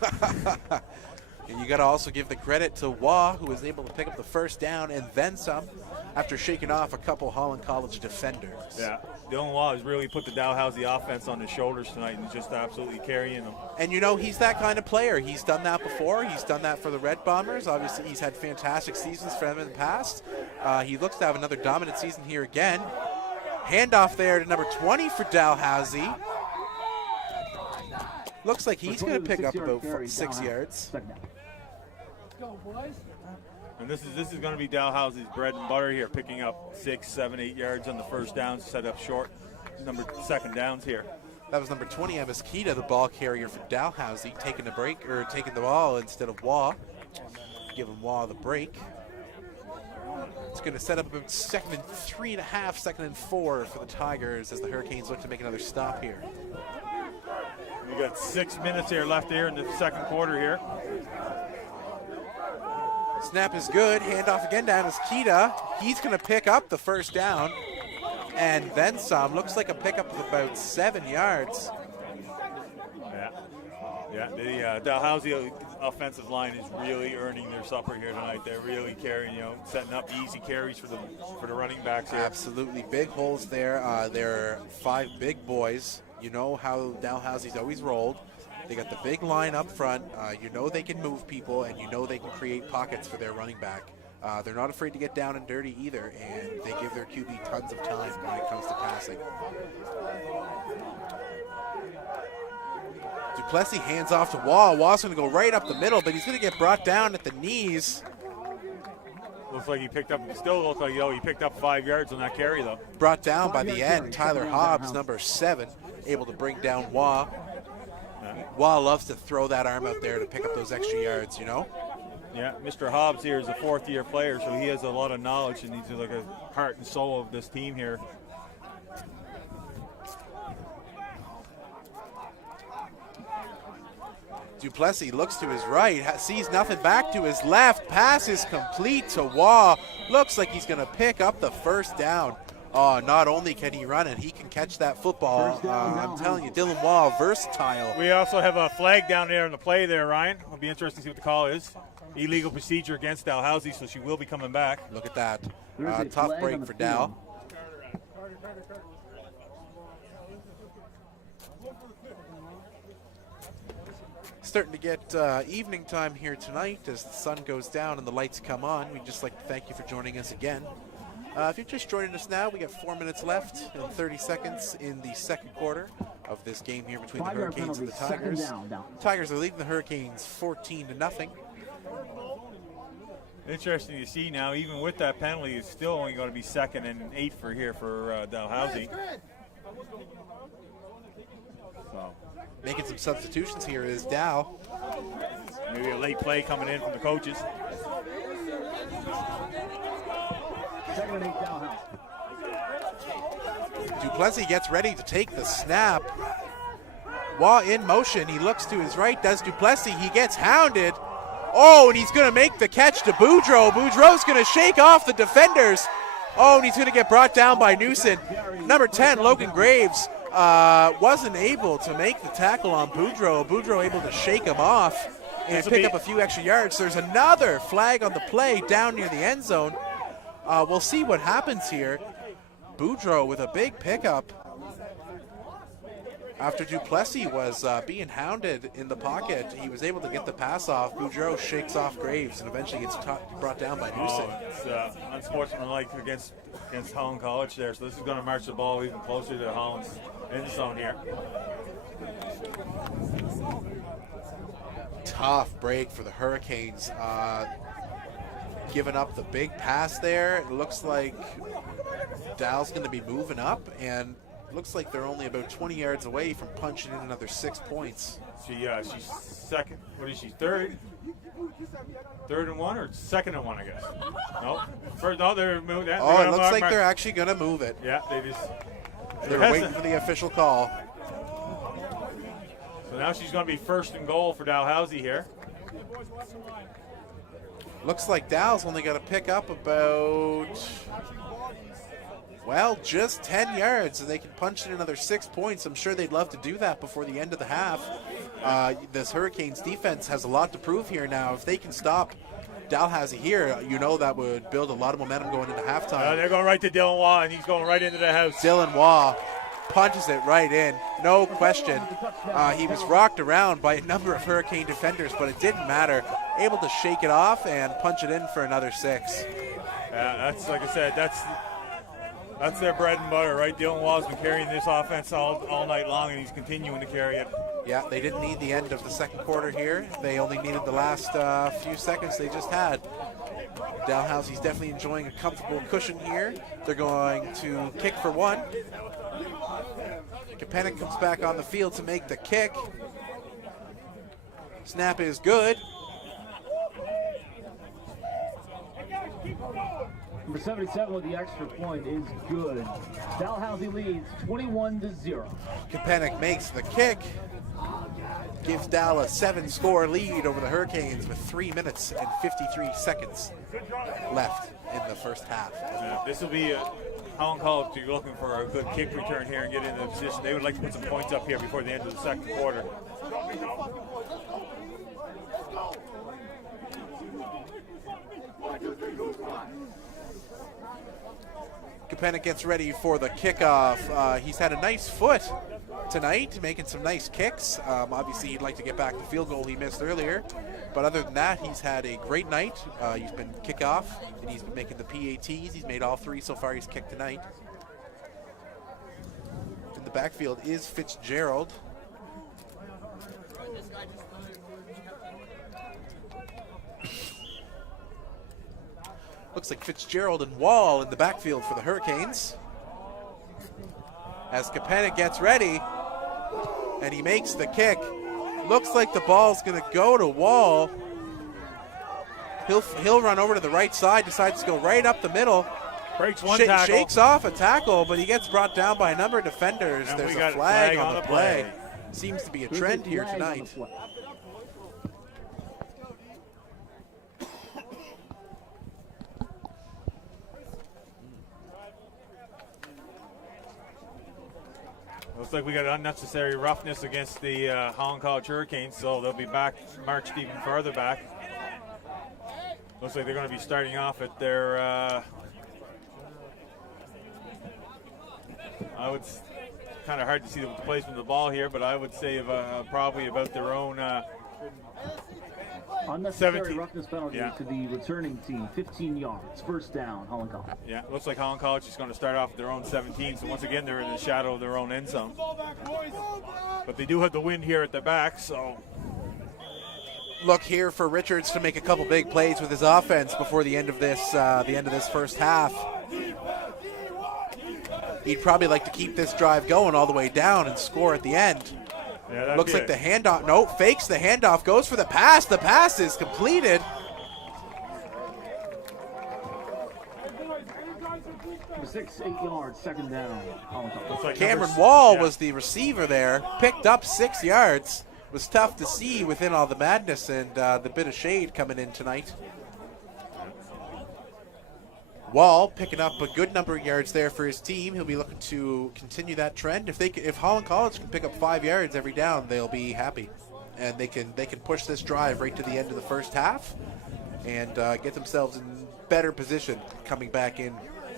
And you got to also give the credit to Waugh, who was able to pick up the 1st down and then some after shaking off a couple Holland College defenders. Yeah, Dylan Waugh has really put the Dalhousie offense on his shoulders tonight and just absolutely carrying them. And you know, he's that kind of player. He's done that before. He's done that for the Red Bombers. Obviously, he's had fantastic seasons for them in the past. He looks to have another dominant season here again. Handoff there to number 20 for Dalhousie. Looks like he's going to pick up about 6 yards. And this is going to be Dalhousie's bread and butter here, picking up 6, 7, 8 yards on the first down, set up short, second downs here. That was number 20, Amiskita, the ball carrier for Dalhousie, taking the ball instead of Waugh. Giving Waugh the break. It's going to set up about 2nd and 3.5, 2nd and 4 for the Tigers as the Hurricanes look to make another stop here. We got 6 minutes here left here in the second quarter here. Snap is good. Handoff again down is Kita. He's going to pick up the 1st down and then some. Looks like a pickup of about 7 yards. Yeah. The Dalhousie offensive line is really earning their supper here tonight. They're really carrying, setting up easy carries for the running backs here. Absolutely. Big holes there. There are 5 big boys. You know how Dalhousie's always rolled. They got the big line up front. You know they can move people, and you know they can create pockets for their running back. They're not afraid to get down and dirty either, and they give their QB tons of time when it comes to passing. Duplessis hands off to Waugh. Waugh's going to go right up the middle, but he's going to get brought down at the knees. Looks like he picked up 5 yards on that carry, though. Brought down by the end. Tyler Hobbs, number 7, able to bring down Waugh. Waugh loves to throw that arm out there to pick up those extra yards, you know? Yeah, Mr. Hobbs here is a 4th-year player, so he has a lot of knowledge, and he's like a heart and soul of this team here. Duplessis looks to his right, sees nothing, back to his left. Pass is complete to Waugh. Looks like he's going to pick up the first down. Not only can he run it, he can catch that football. I'm telling you, Dylan Waugh, versatile. We also have a flag down there in the play there, Ryan. It'll be interesting to see what the call is. Illegal procedure against Dalhousie, so she will be coming back. Look at that. Tough break for Dal. Starting to get evening time here tonight as the sun goes down and the lights come on. We'd just like to thank you for joining us again. If you're just joining us now, we got 4 minutes left and 30 seconds in the second quarter of this game here between the Hurricanes and the Tigers. Tigers are leading the Hurricanes 14-0. Interesting to see now, even with that penalty, it's still only going to be 2nd and 8 for Dalhousie. So, making some substitutions here is Dow. Maybe a late play coming in from the coaches. 2nd and 8 Dalhousie. Duplessis gets ready to take the snap. Waugh in motion. He looks to his right. Does Duplessis. He gets hounded. Oh, and he's going to make the catch to Boudreau. Boudreau's going to shake off the defenders. Oh, and he's going to get brought down by Newson. Number 10, Logan Graves, wasn't able to make the tackle on Boudreau. Boudreau able to shake him off and pick up a few extra yards. There's another flag on the play down near the end zone. We'll see what happens here. Boudreau with a big pickup after Duplessis was being hounded in the pocket. He was able to get the pass off. Boudreau shakes off Graves and eventually gets brought down by Newson. It's unsportsmanlike against Holland College there, so this is going to march the ball even closer to Holland's end zone here. Tough break for the Hurricanes. Giving up the big pass there. It looks like Dal's going to be moving up, and looks like they're only about 20 yards away from punching in another 6 points. She's second. What is she? Third and 1 or 2nd and 1? I guess. No. First. No, they're moving. It looks like they're actually going to move it. Yeah, they're waiting for the official call. So now she's going to be 1st and goal for Dalhousie here. Looks like Dal's only got to pick up about, well, just 10 yards, and they can punch in another 6 points. I'm sure they'd love to do that before the end of the half. This Hurricanes defense has a lot to prove here now. If they can stop Dalhousie here, that would build a lot of momentum going into halftime. They're going right to Dylan Waugh, and he's going right into the house. Dylan Waugh punches it right in, no question. He was rocked around by a number of Hurricane defenders, but it didn't matter. Able to shake it off and punch it in for another 6. That's, like I said, that's their bread and butter, right? Dylan Waugh's been carrying this offense all night long, and he's continuing to carry it. Yeah, they didn't need the end of the second quarter here. They only needed the last few seconds they just had. Dalhousie's definitely enjoying a comfortable cushion here. They're going to kick for 1. Kapanik comes back on the field to make the kick. Snap is good. Number 77 with the extra point is good. Dalhousie leads 21-0. Kapanik makes the kick. Gives Dal a 7-score lead over the Hurricanes with 3 minutes and 53 seconds left in the first half. Yeah, this will be Holland College. You're looking for a good kick return here and get into the position. They would like to put some points up here before the end of the second quarter. Kapanik gets ready for the kickoff. He's had a nice foot tonight, making some nice kicks. Obviously, he'd like to get back the field goal he missed earlier. But other than that, he's had a great night. He's been kickoff, and he's been making the PATs. He's made all 3 so far he's kicked tonight. In the backfield is Fitzgerald. Looks like Fitzgerald and Wall in the backfield for the Hurricanes. As Kapanik gets ready, and he makes the kick. Looks like the ball's going to go to Wall. He'll run over to the right side, decides to go right up the middle. Breaks one tackle. Shakes off a tackle, but he gets brought down by a number of defenders. And there's a flag on the play. Seems to be a There's trend here flag on the tonight. play. Looks like we got unnecessary roughness against the Holland College Hurricanes, so they'll be back, marched even farther back. Looks like they're going to be starting off at their, kind of hard to see the placement of the ball here, but I would say probably about their own Unnecessary 17. roughness penalty to the returning team. 15 yards. First down, Holland College. Yeah, looks like Holland College is going to start off at their own 17, so once again they're in the shadow of their own end zone. But they do have the wind here at the back, so Look here for Richards to make a couple big plays with his offense before the end of this first half. He'd probably like to keep this drive going all the way down and score at the end. yeah, Looks like the handoff. No, fakes the handoff. Goes for the pass. The pass is completed. For 6-8 yards, second down, Holland College. looks like Cameron numbers- Wall yeah. was the receiver there. Picked up 6 yards. Was tough to see within all the madness and the bit of shade coming in tonight. Wall picking up a good number of yards there for his team. He'll be looking to continue that trend. If Holland College can pick up 5 yards every down, they'll be happy, and they can push this drive right to the end of the first half and get themselves in better position coming back in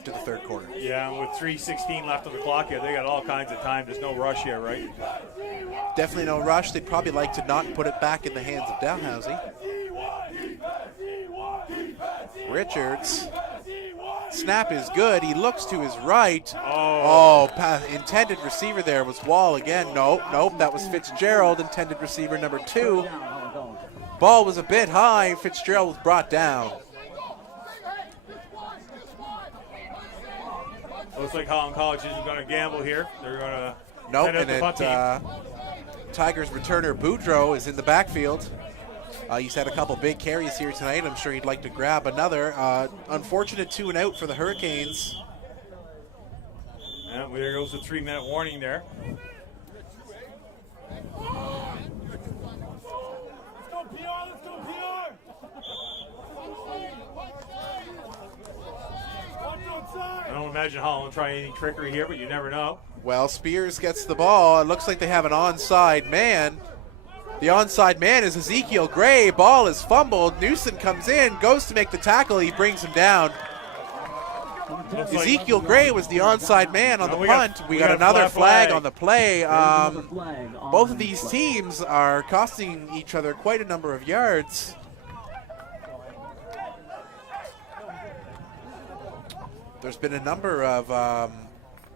to the third quarter. Yeah, and with 3:16 left on the clock here, they got all kinds of time. There's no rush here, right? Definitely no rush. They'd probably like to not put it back in the hands of Dalhousie. Richards. Snap is good. He looks to his right. Intended receiver there was Wall again. Nope, that was Fitzgerald, intended receiver number 2. Ball was a bit high. Fitzgerald was brought down. Looks like Holland College isn't going to gamble here. They're going to Nope, send out and the punt team. Tigers returner Boudreau is in the backfield. He's had a couple big carries here tonight. I'm sure he'd like to grab another. Unfortunate 2 and out for the Hurricanes. Yeah, there goes the 3-minute warning there. I don't imagine Holland will try any trickery here, but you never know. Well, Spears gets the ball. It looks like they have an onside man. The onside man is Ezekiel Gray. Ball is fumbled. Newson comes in, goes to make the tackle. He brings him down. Ezekiel Gray was the onside man on the punt. We got another flag on the play. Both of these teams are costing each other quite a number of yards. There's been a number of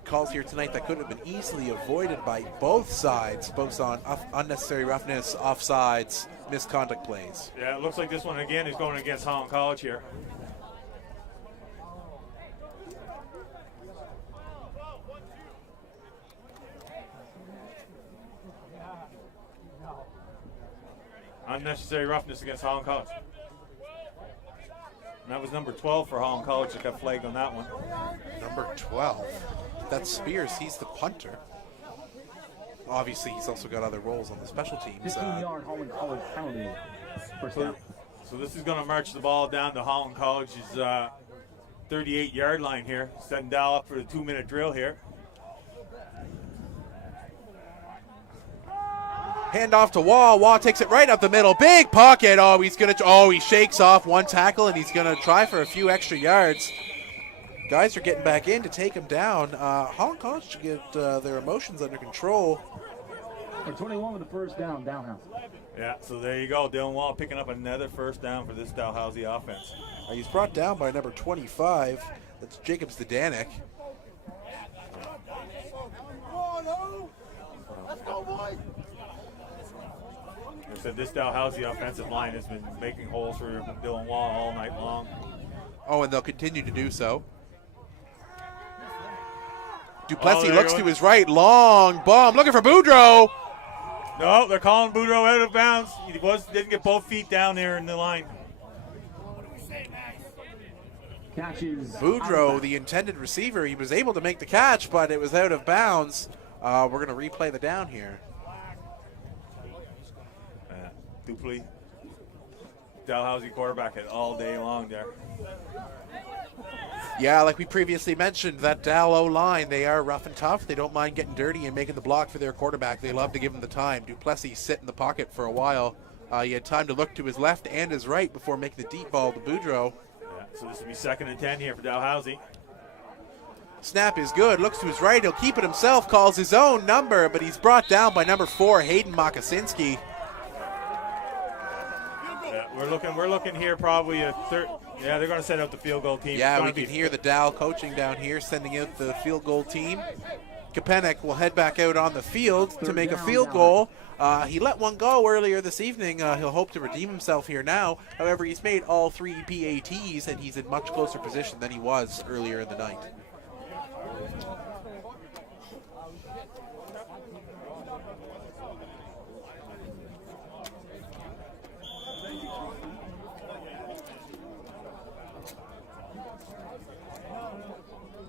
calls here tonight that could have been easily avoided by both sides, both on unnecessary roughness, offsides, misconduct plays. Yeah, it looks like this one again is going against Holland College here. Unnecessary roughness against Holland College. And that was number 12 for Holland College that got flagged on that one. Number 12. That's Spears. He's the punter. Obviously, he's also got other roles on the special teams. 15-yard Holland College penalty. First down. So this is going to march the ball down to Holland College's 38-yard line here. Setting Dal up for the 2-minute drill here. Hand off to Wall. Wall takes it right up the middle. Big pocket. He shakes off one tackle, and he's going to try for a few extra yards. Guys are getting back in to take him down. Holland College to get their emotions under control. For 21 with the first down, Dalhousie. Yeah, so there you go. Dylan Wall picking up another first down for this Dalhousie offense. He's brought down by number 25. That's Jacob Zdanek. I said this Dalhousie offensive line has been making holes for Dylan Wall all night long. Oh, and they'll continue to do so. Duplessis there looks you to go. his right. Long bomb. Looking for Boudreau. No, they're calling Boudreau out of bounds. He didn't get both feet down there in the line. Catches. Boudreau, the intended receiver, he was able to make the catch, but it was out of bounds. We're going to replay the down here. Dupley. Dalhousie quarterback it all day long there. Yeah, like we previously mentioned, that Dal O-line, they are rough and tough. They don't mind getting dirty and making the block for their quarterback. They love to give him the time. Duplessis sit in the pocket for a while. He had time to look to his left and his right before making the deep ball to Boudreaux. Yeah, so this will be 2nd and 10 here for Dalhousie. Snap is good. Looks to his right. He'll keep it himself. Calls his own number, but he's brought down by number 4, Hayden Mokosinski. Yeah, we're looking here probably a third. Yeah, they're going to send out the field goal team. Yeah, we can hear the Dal coaching down here, sending out the field goal team. Kapanek will head back out on the field to make a field goal. He let one go earlier this evening. He'll hope to redeem himself here now. However, he's made all 3 PATs, and he's in much closer position than he was earlier in the night.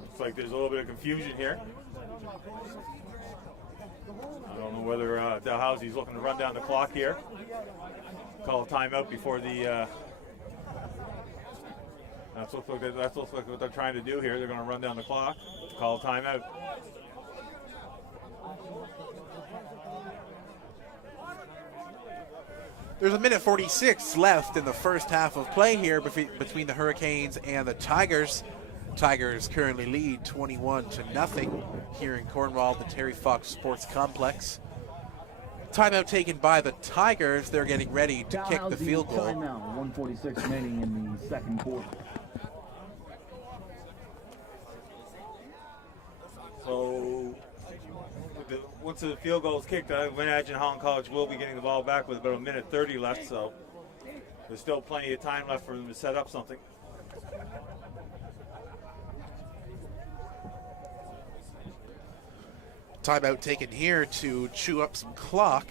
Looks like there's a little bit of confusion here. I don't know whether Dalhousie's looking to run down the clock here. Call a timeout before the. That's what they're trying to do here. They're going to run down the clock, call a timeout. There's a minute 46 left in the first half of play here between the Hurricanes and the Tigers. Tigers currently lead 21-0 here in Cornwall, the Terry Fox Sports Complex. Timeout taken by the Tigers. They're getting ready to kick the field goal. Timeout, 1:46 remaining in the second quarter. So, once the field goal is kicked, I imagine Holland College will be getting the ball back with about a minute 30 left, so there's still plenty of time left for them to set up something. Timeout taken here to chew up some clock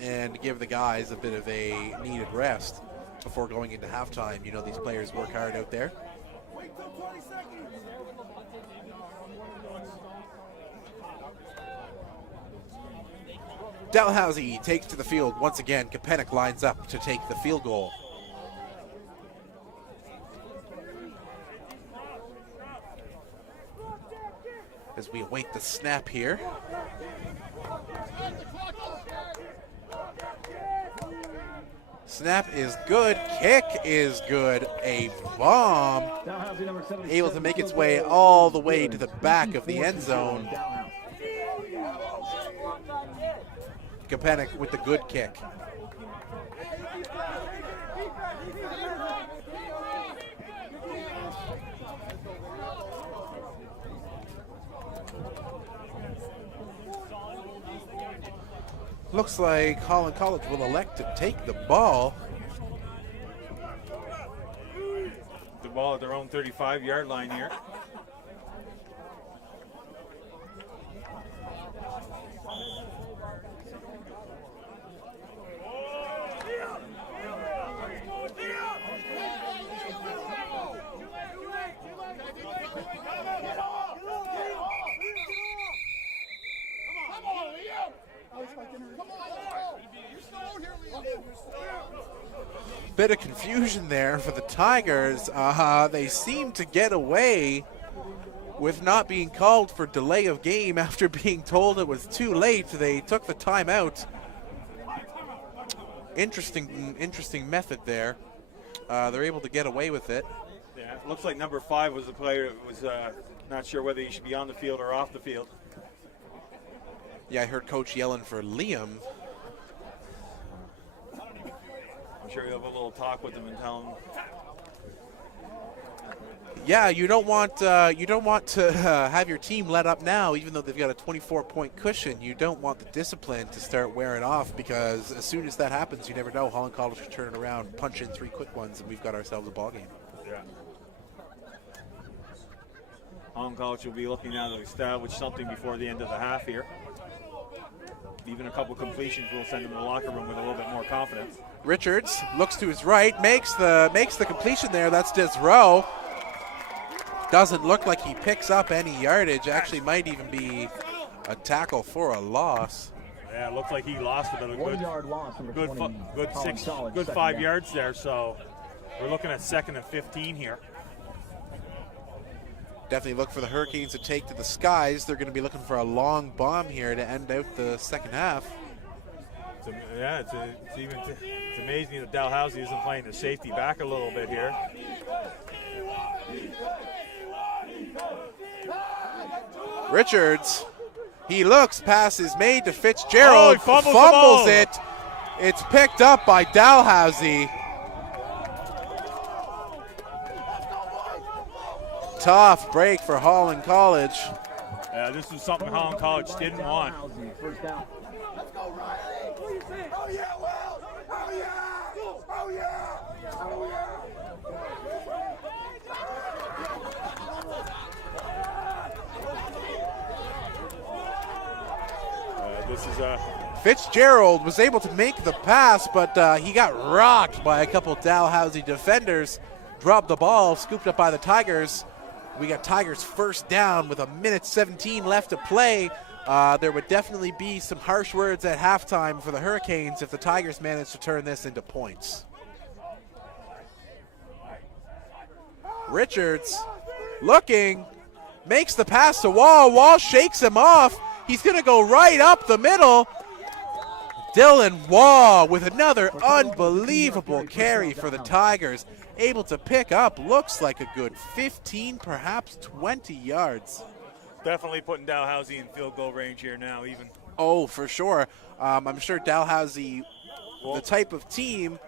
and give the guys a bit of a needed rest before going into halftime. You know, these players work hard out there. Dalhousie takes to the field once again. Kapanek lines up to take the field goal. As we await the snap here. Snap is good. Kick is good. A bomb. Able to make its way all the way to the back of the end zone. Kapanek with the good kick. Looks like Holland College will elect to take the ball. The ball at their own 35-yard line here. Bit of confusion there for the Tigers. They seem to get away with not being called for delay of game after being told it was too late. They took the timeout. Interesting method there. They're able to get away with it. Yeah, it looks like number 5 was the player that was not sure whether he should be on the field or off the field. Yeah, I heard Coach yelling for Liam. I'm sure you'll have a little talk with him and tell him. Yeah, you don't want to have your team let up now, even though they've got a 24-point cushion. You don't want the discipline to start wearing off, because as soon as that happens, you never know. Holland College could turn it around, punch in 3 quick ones, and we've got ourselves a ball game. Yeah. Holland College will be looking now to establish something before the end of the half here. Even a couple completions will send him to the locker room with a little bit more confidence. Richards looks to his right, makes the completion there. That's Desrow. Doesn't look like he picks up any yardage. Actually might even be a tackle for a loss. Yeah, it looks like he lost about a 1 yard loss. Number good 20, Holland College, good second 5 down. yards there. So we're looking at 2nd and 15 here. Definitely look for the Hurricanes to take to the skies. They're going to be looking for a long bomb here to end out the second half. It's amazing that Dalhousie isn't playing the safety back a little bit here. Richards, he looks, pass is made to Fitzgerald, he fumbles the ball. it. It's picked up by Dalhousie. Tough break for Holland College. Yeah, this is something Holland College didn't want. First down. This is Fitzgerald was able to make the pass, but he got rocked by a couple Dalhousie defenders. Dropped the ball, scooped up by the Tigers. We got Tigers first down with 1:17 left to play. There would definitely be some harsh words at halftime for the Hurricanes if the Tigers managed to turn this into points. Richards looking, makes the pass to Wall. Wall shakes him off. He's going to go right up the middle. Dylan Waugh with another unbelievable carry for the Tigers. Able to pick up, looks like a good 15, perhaps 20 yards. definitely putting Dalhousie in field goal range here now even. Oh, for sure. I'm sure Dalhousie, the type of team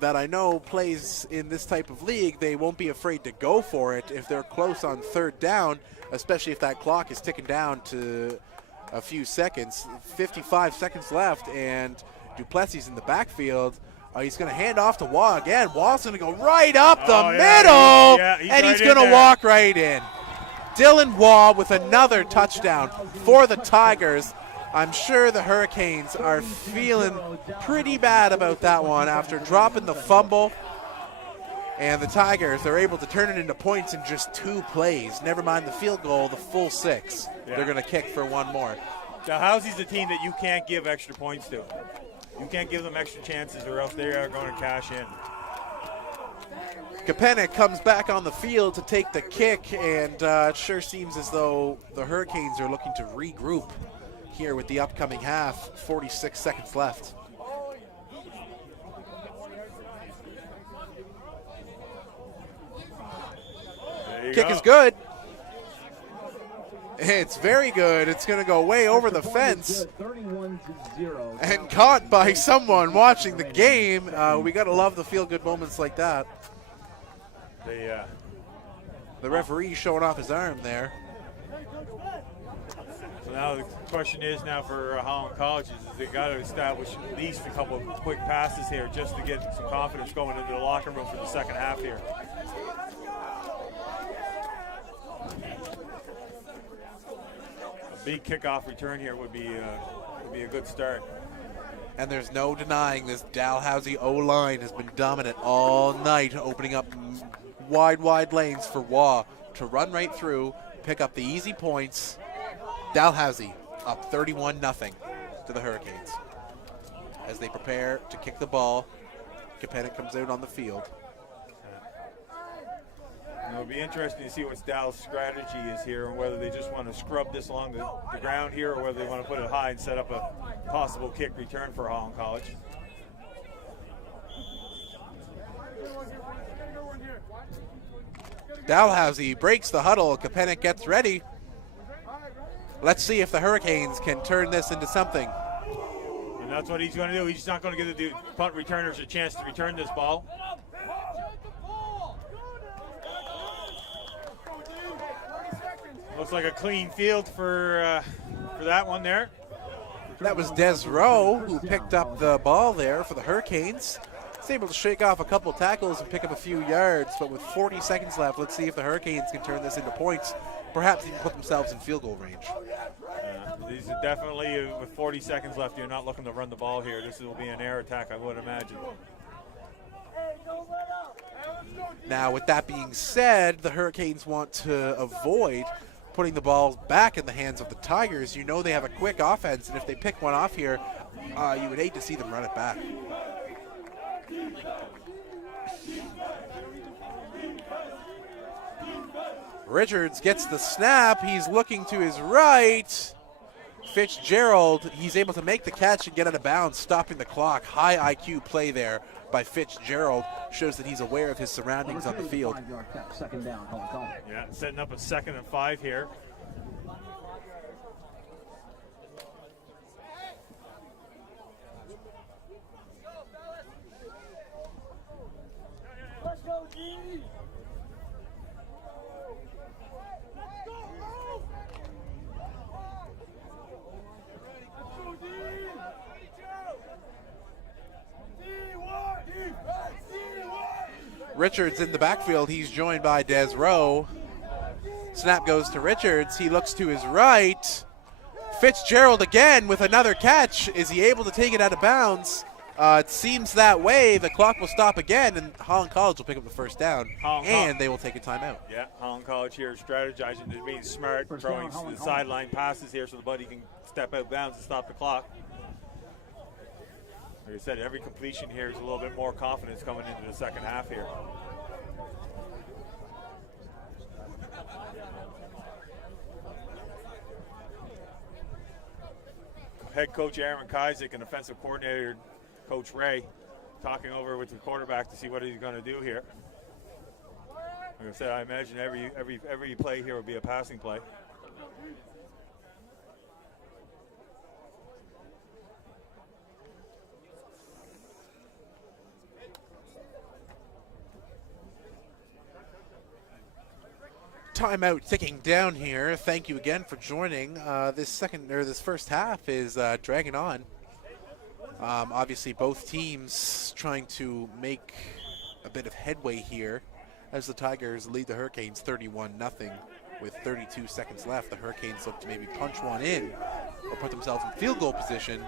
that I know plays in this type of league, they won't be afraid to go for it if they're close on third down, especially if that clock is ticking down to a few seconds. 55 seconds left, and Duplessis in the backfield. He's going to hand off to Waugh again. Waugh's going to go right up the middle, and he's going to walk right in. Dylan Waugh with another touchdown for the Tigers. I'm sure the Hurricanes are feeling pretty bad about that one after dropping the fumble. And the Tigers are able to turn it into points in just 2 plays. Never mind the field goal, the full 6. Yeah. They're going to kick for 1 more. Dalhousie's a team that you can't give extra points to. You can't give them extra chances or else they are going to cash in. Kapanek comes back on the field to take the kick, and it sure seems as though the Hurricanes are looking to regroup here with the upcoming half. 46 seconds left. Kick is good. It's very good. It's going to go way over the fence. And caught by someone watching the game. We got to love the feel-good moments like that. The referee showing off his arm there. So now the question is now for Holland College is they got to establish at least a couple of quick passes here just to get some confidence going into the locker room for the second half here. A big kickoff return here would be a good start. And there's no denying this Dalhousie O-line has been dominant all night, opening up wide lanes for Waugh to run right through, pick up the easy points. Dalhousie up 31-0 to the Hurricanes. As they prepare to kick the ball, Kapanek comes out on the field. It'll be interesting to see what Dal's strategy is here and whether they just want to scrub this along the ground here or whether they want to put it high and set up a possible kick return for Holland College. Dalhousie breaks the huddle. Kapanek gets ready. Let's see if the Hurricanes can turn this into something. And that's what he's going to do. He's not going to give the punt returners a chance to return this ball. Looks like a clean field for that one there. That was Des Rowe who picked up the ball there for the Hurricanes. He's able to shake off a couple tackles and pick up a few yards, but with 40 seconds left, let's see if the Hurricanes can turn this into points. Perhaps even put themselves in field goal range. These are definitely, with 40 seconds left, you're not looking to run the ball here. This will be an air attack, I would imagine. Now, with that being said, the Hurricanes want to avoid putting the ball back in the hands of the Tigers. You know they have a quick offense, and if they pick one off here, you would hate to see them run it back. Richards gets the snap. He's looking to his right. Fitzgerald, he's able to make the catch and get out of bounds, stopping the clock. High IQ play there by Fitzgerald. Shows that he's aware of his surroundings on the field. Second down, Yeah, setting up a 2nd and 5 here. Let's go, G! Richards in the backfield. He's joined by Des Rowe. Snap goes to Richards. He looks to his right. Fitzgerald again with another catch. Is he able to take it out of bounds? It seems that way. The clock will stop again, and Holland College will pick up the first down, and they will take a timeout. Yeah, Holland College here strategizing to being smart, throwing the sideline passes here so the buddy can step out of bounds and stop the clock. Like I said, every completion here is a little bit more confidence coming into the second half here. Head coach Aaron Kaisick and offensive coordinator Coach Ray talking over with the quarterback to see what he's going to do here. Like I said, I imagine every play here will be a passing play. Timeout ticking down here. Thank you again for joining. This first half is dragging on. Obviously, both teams trying to make a bit of headway here as the Tigers lead the Hurricanes 31-0 with 32 seconds left. The Hurricanes look to maybe punch one in or put themselves in field goal position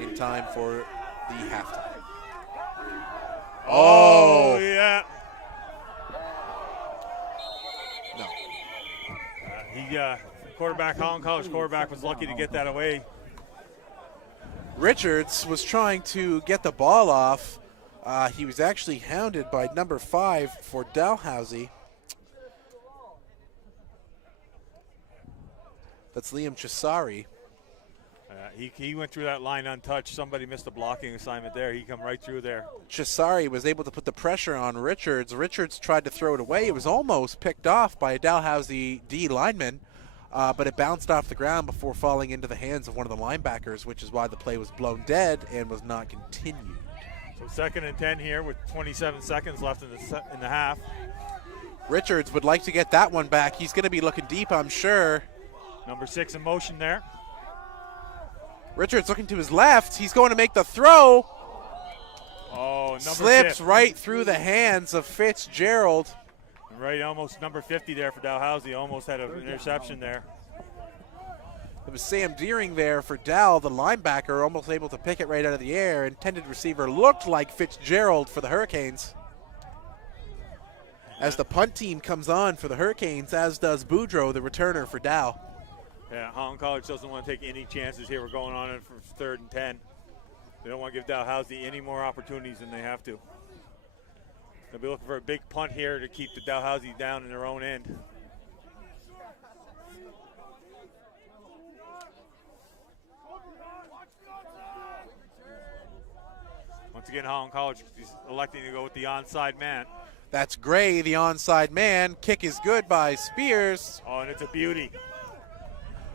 in time for the halftime. Oh yeah. Holland College quarterback was lucky to get that away. Richards was trying to get the ball off. He was actually hounded by number 5 for Dalhousie. That's Liam Chisari. He went through that line untouched. Somebody missed a blocking assignment there. He come right through there. Chisari was able to put the pressure on Richards. Richards tried to throw it away. It was almost picked off by a Dalhousie D lineman, but it bounced off the ground before falling into the hands of one of the linebackers, which is why the play was blown dead and was not continued. So 2nd and 10 here with 27 seconds left in the half. Richards would like to get that one back. He's going to be looking deep, I'm sure. Number 6 in motion there. Richards looking to his left. He's going to make the throw. Oh, number slips 50. right through the hands of Fitzgerald. Right, almost number 50 there for Dalhousie. Almost had an interception there. It was Sam Deering there for Dal, the linebacker, almost able to pick it right out of the air. Intended receiver looked like Fitzgerald for the Hurricanes. As the punt team comes on for the Hurricanes, as does Boudreau, the returner for Dal. Yeah, Holland College doesn't want to take any chances here. We're going on it for 3rd and 10. They don't want to give Dalhousie any more opportunities than they have to. They'll be looking for a big punt here to keep the Dalhousie down in their own end. Once again, Holland College is electing to go with the onside man. That's Gray, the onside man. Kick is good by Spears. Oh, and it's a beauty.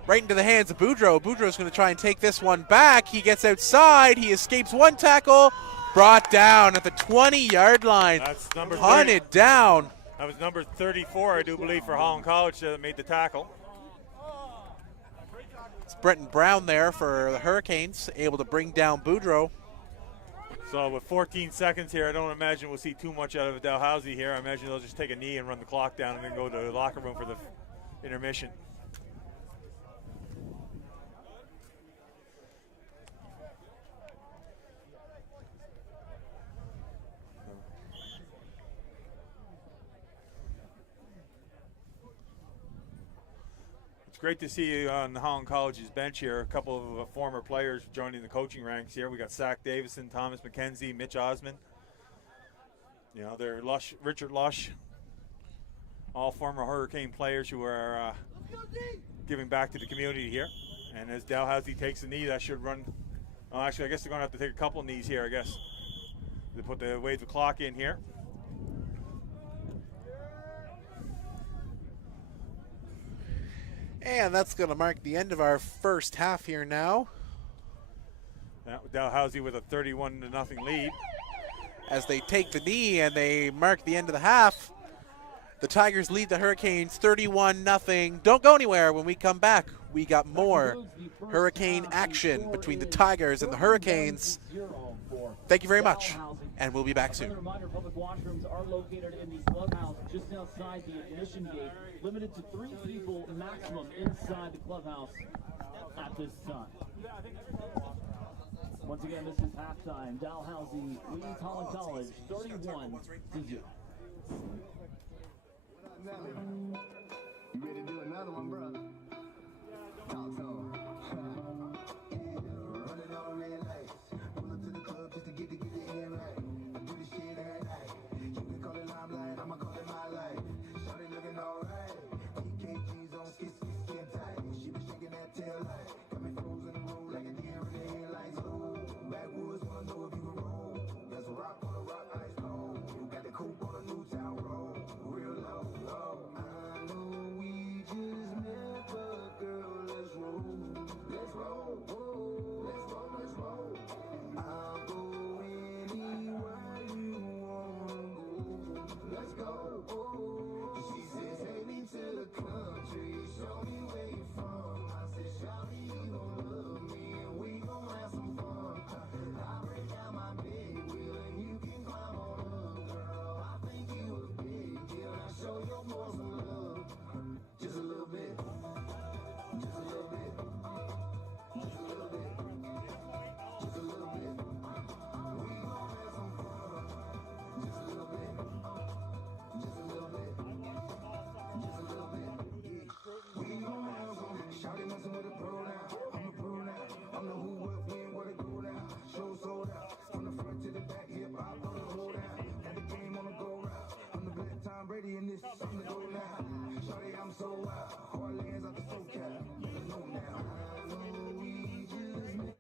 Right into the hands of Boudreau. Boudreau's going to try and take this one back. He gets outside. He escapes one tackle. Brought down at the 20-yard line. That's number Punted 30. Down. That was number 34, I do believe, for Holland College that made the tackle. It's Brenton Brown there for the Hurricanes, able to bring down Boudreau. So with 14 seconds here, I don't imagine we'll see too much out of Dalhousie here. I imagine they'll just take a knee and run the clock down and then go to the locker room for the intermission. great to see you on the Holland College's bench here. A couple of former players joining the coaching ranks here. We got Zach Davison, Thomas McKenzie, Mitch Osmond. You know, they're Richard Lush, all former Hurricane players who are giving back to the community here. And as Dalhousie takes a knee, that should run. Oh, actually, I guess they're going to have to take a couple of knees here, I guess. They put the wave the clock in here. And that's going to mark the end of our first half here now. Dalhousie with a 31-0 lead. As they take the knee and they mark the end of the half, the Tigers lead the Hurricanes 31-0. Don't go anywhere. When we come back, we got more Hurricane action between the Tigers and the Hurricanes. Thank you very much, and we'll be back soon. Another reminder, public washrooms are located in the clubhouse just outside the admission gate, limited to 3 people maximum inside the clubhouse at this time. Once again, this is halftime. Dalhousie leads Holland College 31-0. You ready to do another one, bro? Talk to him. Running on red lights. Pull up to the club just to get the hand right. Do the shit every night. You can call it limelight, I'ma call it my life. Shawty looking alright. TKG's on skin tight. She was shaking that tail light. Got me frozen in the road like a deer in the headlights. Oh, backwoods wanna know if you can roll. That's a rock on a rock ice cold. You got the coupe on a new town road. Real low, low. I know we just met, but girl, let's roll. Let's roll. Let's roll, let's roll. I'll go anywhere you wanna go. Let's go. She says, take me to the country. Show me where you from. I said, shawty, you gon' love me and we gon' have some fun. I break out my big wheel and you can climb on up, girl. I think you a big deal. Now show your boys some love. Just a little bit. Just a little bit. Just a little bit. Just a little bit. We gon' have some fun. Just a little bit. Just a little bit. Just a little bit. We gon' have some. Shawty messing with a pro now. I'm a pro now. I'm the who, what, when, where to go now. Show sold out. From the front to the back, hip hop on the hold down. Got the game on the go route. I'm the black Tom Brady and this is something to go now. Shawty, I'm so wild. Hard lands out the SoCal. You know now. I know we just met.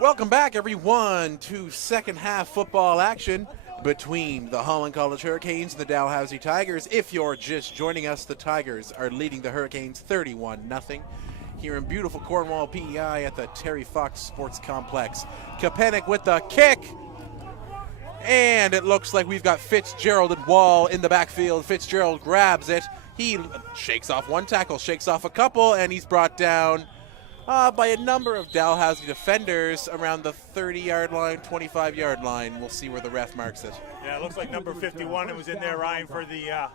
Welcome back, everyone, to second half football action between the Holland College Hurricanes and the Dalhousie Tigers. If you're just joining us, the Tigers are leading the Hurricanes 31-0 here in beautiful Cornwall, PEI at the Terry Fox Sports Complex. Kapanik with the kick. And it looks like we've got Fitzgerald and Wall in the backfield. Fitzgerald grabs it. He shakes off one tackle, shakes off a couple, and he's brought down by a number of Dalhousie defenders around the 30-yard line, 25-yard line. We'll see where the ref marks it. Yeah, it looks like number 51 was in there, Ryan, for the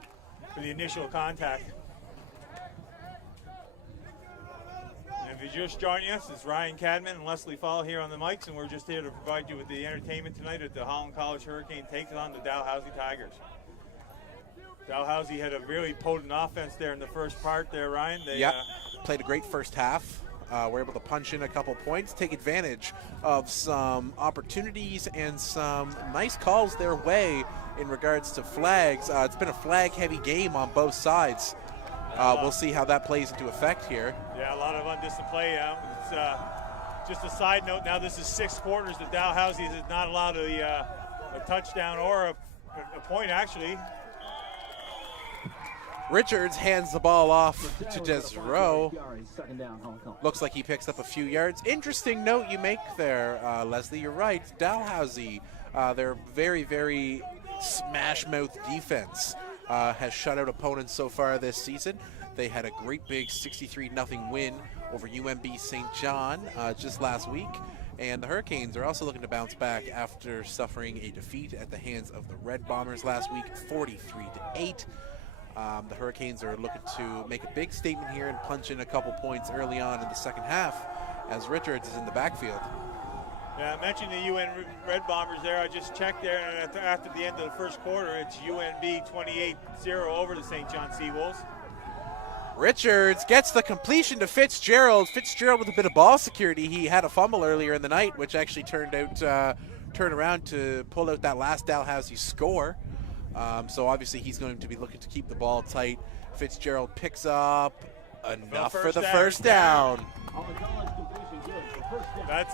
initial contact. And if you're just joining us, it's Ryan Cadman and Leslie Fall here on the mics, and we're just here to provide you with the entertainment tonight at the Holland College Hurricane takes on the Dalhousie Tigers. Dalhousie had a really potent offense there in the first part there, Ryan. They played a great first half. Were able to punch in a couple points, take advantage of some opportunities and some nice calls their way in regards to flags. It's been a flag-heavy game on both sides. We'll see how that plays into effect here. Yeah, a lot of undisciplined play. It's just a side note. Now this is 6 quarters. The Dalhousie has not allowed a touchdown or a point, actually. Richards hands the ball off to Desrow. Looks like he picks up a few yards. Interesting note you make there, Leslie. You're right. Dalhousie, their very, very smash-mouth defense has shut out opponents so far this season. They had a great big 63-0 win over UMB St. John just last week. And the Hurricanes are also looking to bounce back after suffering a defeat at the hands of the Red Bombers last week, 43-8. The Hurricanes are looking to make a big statement here and punch in a couple points early on in the second half as Richards is in the backfield. Yeah, I mentioned the UN Red Bombers there. I just checked there, and after the end of the first quarter, it's UNB 28-0 over the St. John Seawolves. Richards gets the completion to Fitzgerald. Fitzgerald with a bit of ball security. He had a fumble earlier in the night, which actually turned around to pull out that last Dalhousie score. So obviously he's going to be looking to keep the ball tight. Fitzgerald picks up enough for the first down. That's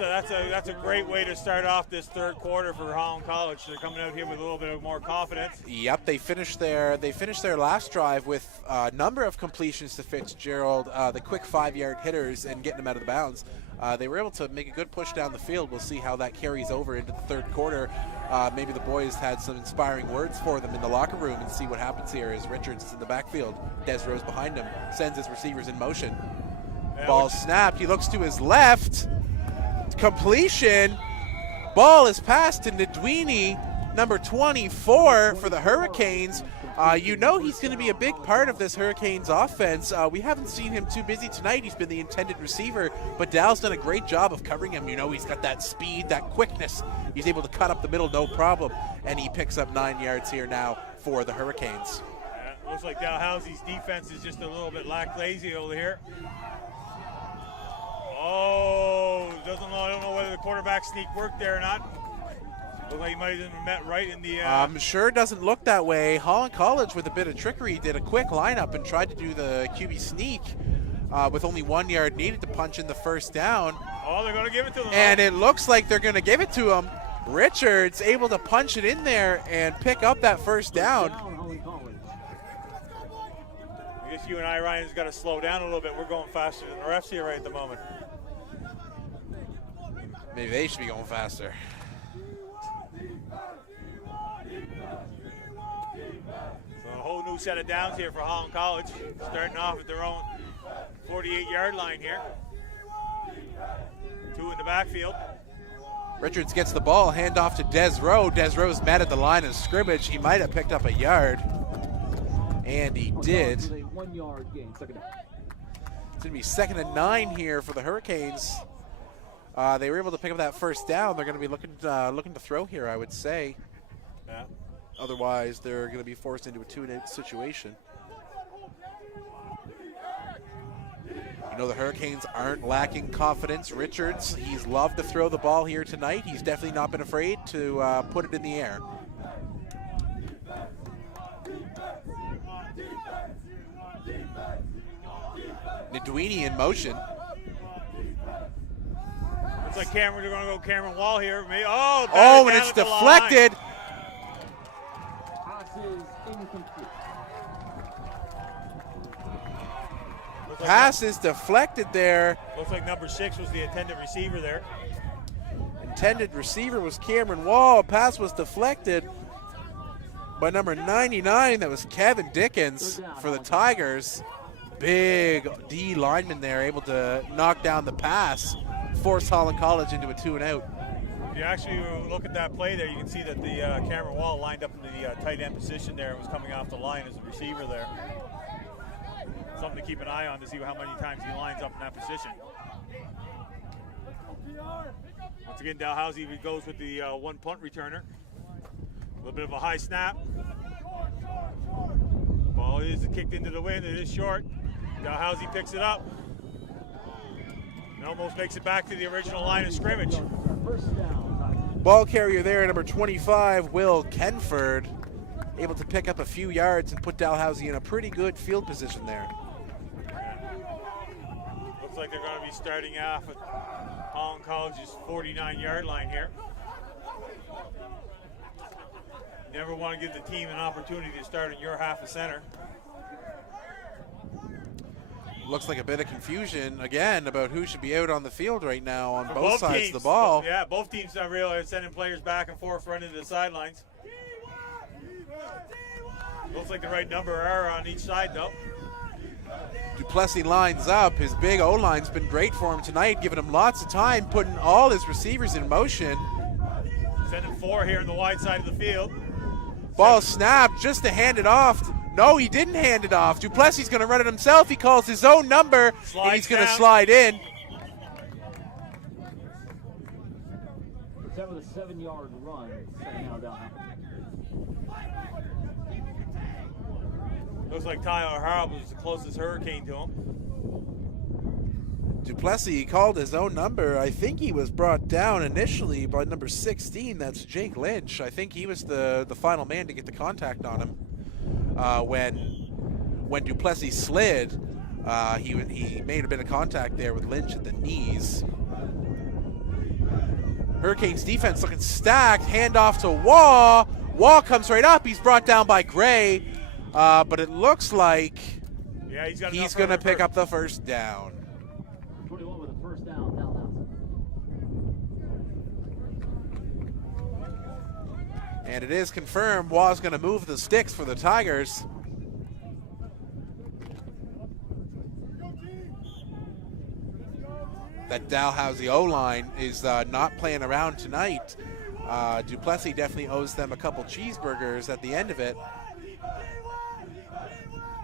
a great way to start off this third quarter for Holland College. They're coming out here with a little bit of more confidence. Yep, they finished their last drive with a number of completions to Fitzgerald, the quick 5-yard hitters and getting them out of the bounds. They were able to make a good push down the field. We'll see how that carries over into the third quarter. Maybe the boys had some inspiring words for them in the locker room and see what happens here as Richards is in the backfield. Desrow's behind him, sends his receivers in motion. Ball snapped. He looks to his left. Completion. Ball is passed to Ndwini, number 24 for the Hurricanes. You know he's going to be a big part of this Hurricanes offense. We haven't seen him too busy tonight. He's been the intended receiver, but Dal's done a great job of covering him. You know he's got that speed, that quickness. He's able to cut up the middle, no problem, and he picks up 9 yards here now for the Hurricanes. Looks like Dalhousie's defense is just a little bit lackadaisy over here. Oh, I don't know whether the quarterback sneak worked there or not. Looked like he might have met right in the... I'm sure it doesn't look that way. Holland College, with a bit of trickery, did a quick lineup and tried to do the QB sneak with only 1 yard needed to punch in the first down. Oh, they're going to give it to them. And it looks like they're going to give it to him. Richards able to punch it in there and pick up that first down. I guess you and I, Ryan, has got to slow down a little bit. We're going faster than the refs here right at the moment. Maybe they should be going faster. So a whole new set of downs here for Holland College, starting off at their own 48-yard line here. 2 in the backfield. Richards gets the ball, handoff to Desrow. Desrow's met at the line of scrimmage. He might have picked up a yard, and he did. It's 1 yard gain, second down. It's going to be 2nd and 9 here for the Hurricanes. They were able to pick up that first down. They're going to be looking to throw here, I would say. Yeah. Otherwise, they're going to be forced into a 2-and-8 situation. You know, the Hurricanes aren't lacking confidence. Richards, he's loved to throw the ball here tonight. He's definitely not been afraid to put it in the air. Looks like they're going to go Cameron Wall here. Oh, and it's deflected. Pass is incomplete. Pass is deflected there. Looks like number 6 was the intended receiver there. Intended receiver was Cameron Wall. Pass was deflected by number 99. That was Kevin Dickens for the Tigers. Big D lineman there, able to knock down the pass, force Holland College into a 2-and-out. If you actually look at that play there, you can see that the Cameron Wall lined up in the tight end position there and was coming off the line as a receiver there. Something to keep an eye on to see how many times he lines up in that position. Once again, Dalhousie goes with the one punt returner. A little bit of a high snap. Ball is kicked into the wind. It is short. Dalhousie picks it up and almost makes it back to the original line of scrimmage. Ball carrier there, number 25, Will Kenford, able to pick up a few yards and put Dalhousie in a pretty good field position there. Looks like they're going to be starting off at Holland College's 49-yard line here. You never want to give the team an opportunity to start in your half of center. Looks like a bit of confusion again about who should be out on the field right now on both sides of the ball. Yeah, both teams not really sending players back and forth running to the sidelines. Looks like the right number are on each side though. Duplessis lines up. His big O-line's been great for him tonight, giving him lots of time, putting all his receivers in motion. Sending 4 here on the wide side of the field. Ball snapped just to hand it off. No, he didn't hand it off. Duplessis going to run it himself. He calls his own number, and he's going to slide in. That was a 7-yard run. Looks like Tyler Harrell was the closest Hurricane to him. Duplessis called his own number. I think he was brought down initially by number 16. That's Jake Lynch. I think he was the final man to get the contact on him. When Duplessis slid, he made a bit of contact there with Lynch at the knees. Hurricanes defense looking stacked. Handoff to Waugh. Waugh comes right up. He's brought down by Gray, but it looks like he's going to pick up the first down. 21 with a first down. Dalhousie. And it is confirmed Waugh's going to move the sticks for the Tigers. That Dalhousie O-line is not playing around tonight. Duplessis definitely owes them a couple cheeseburgers at the end of it.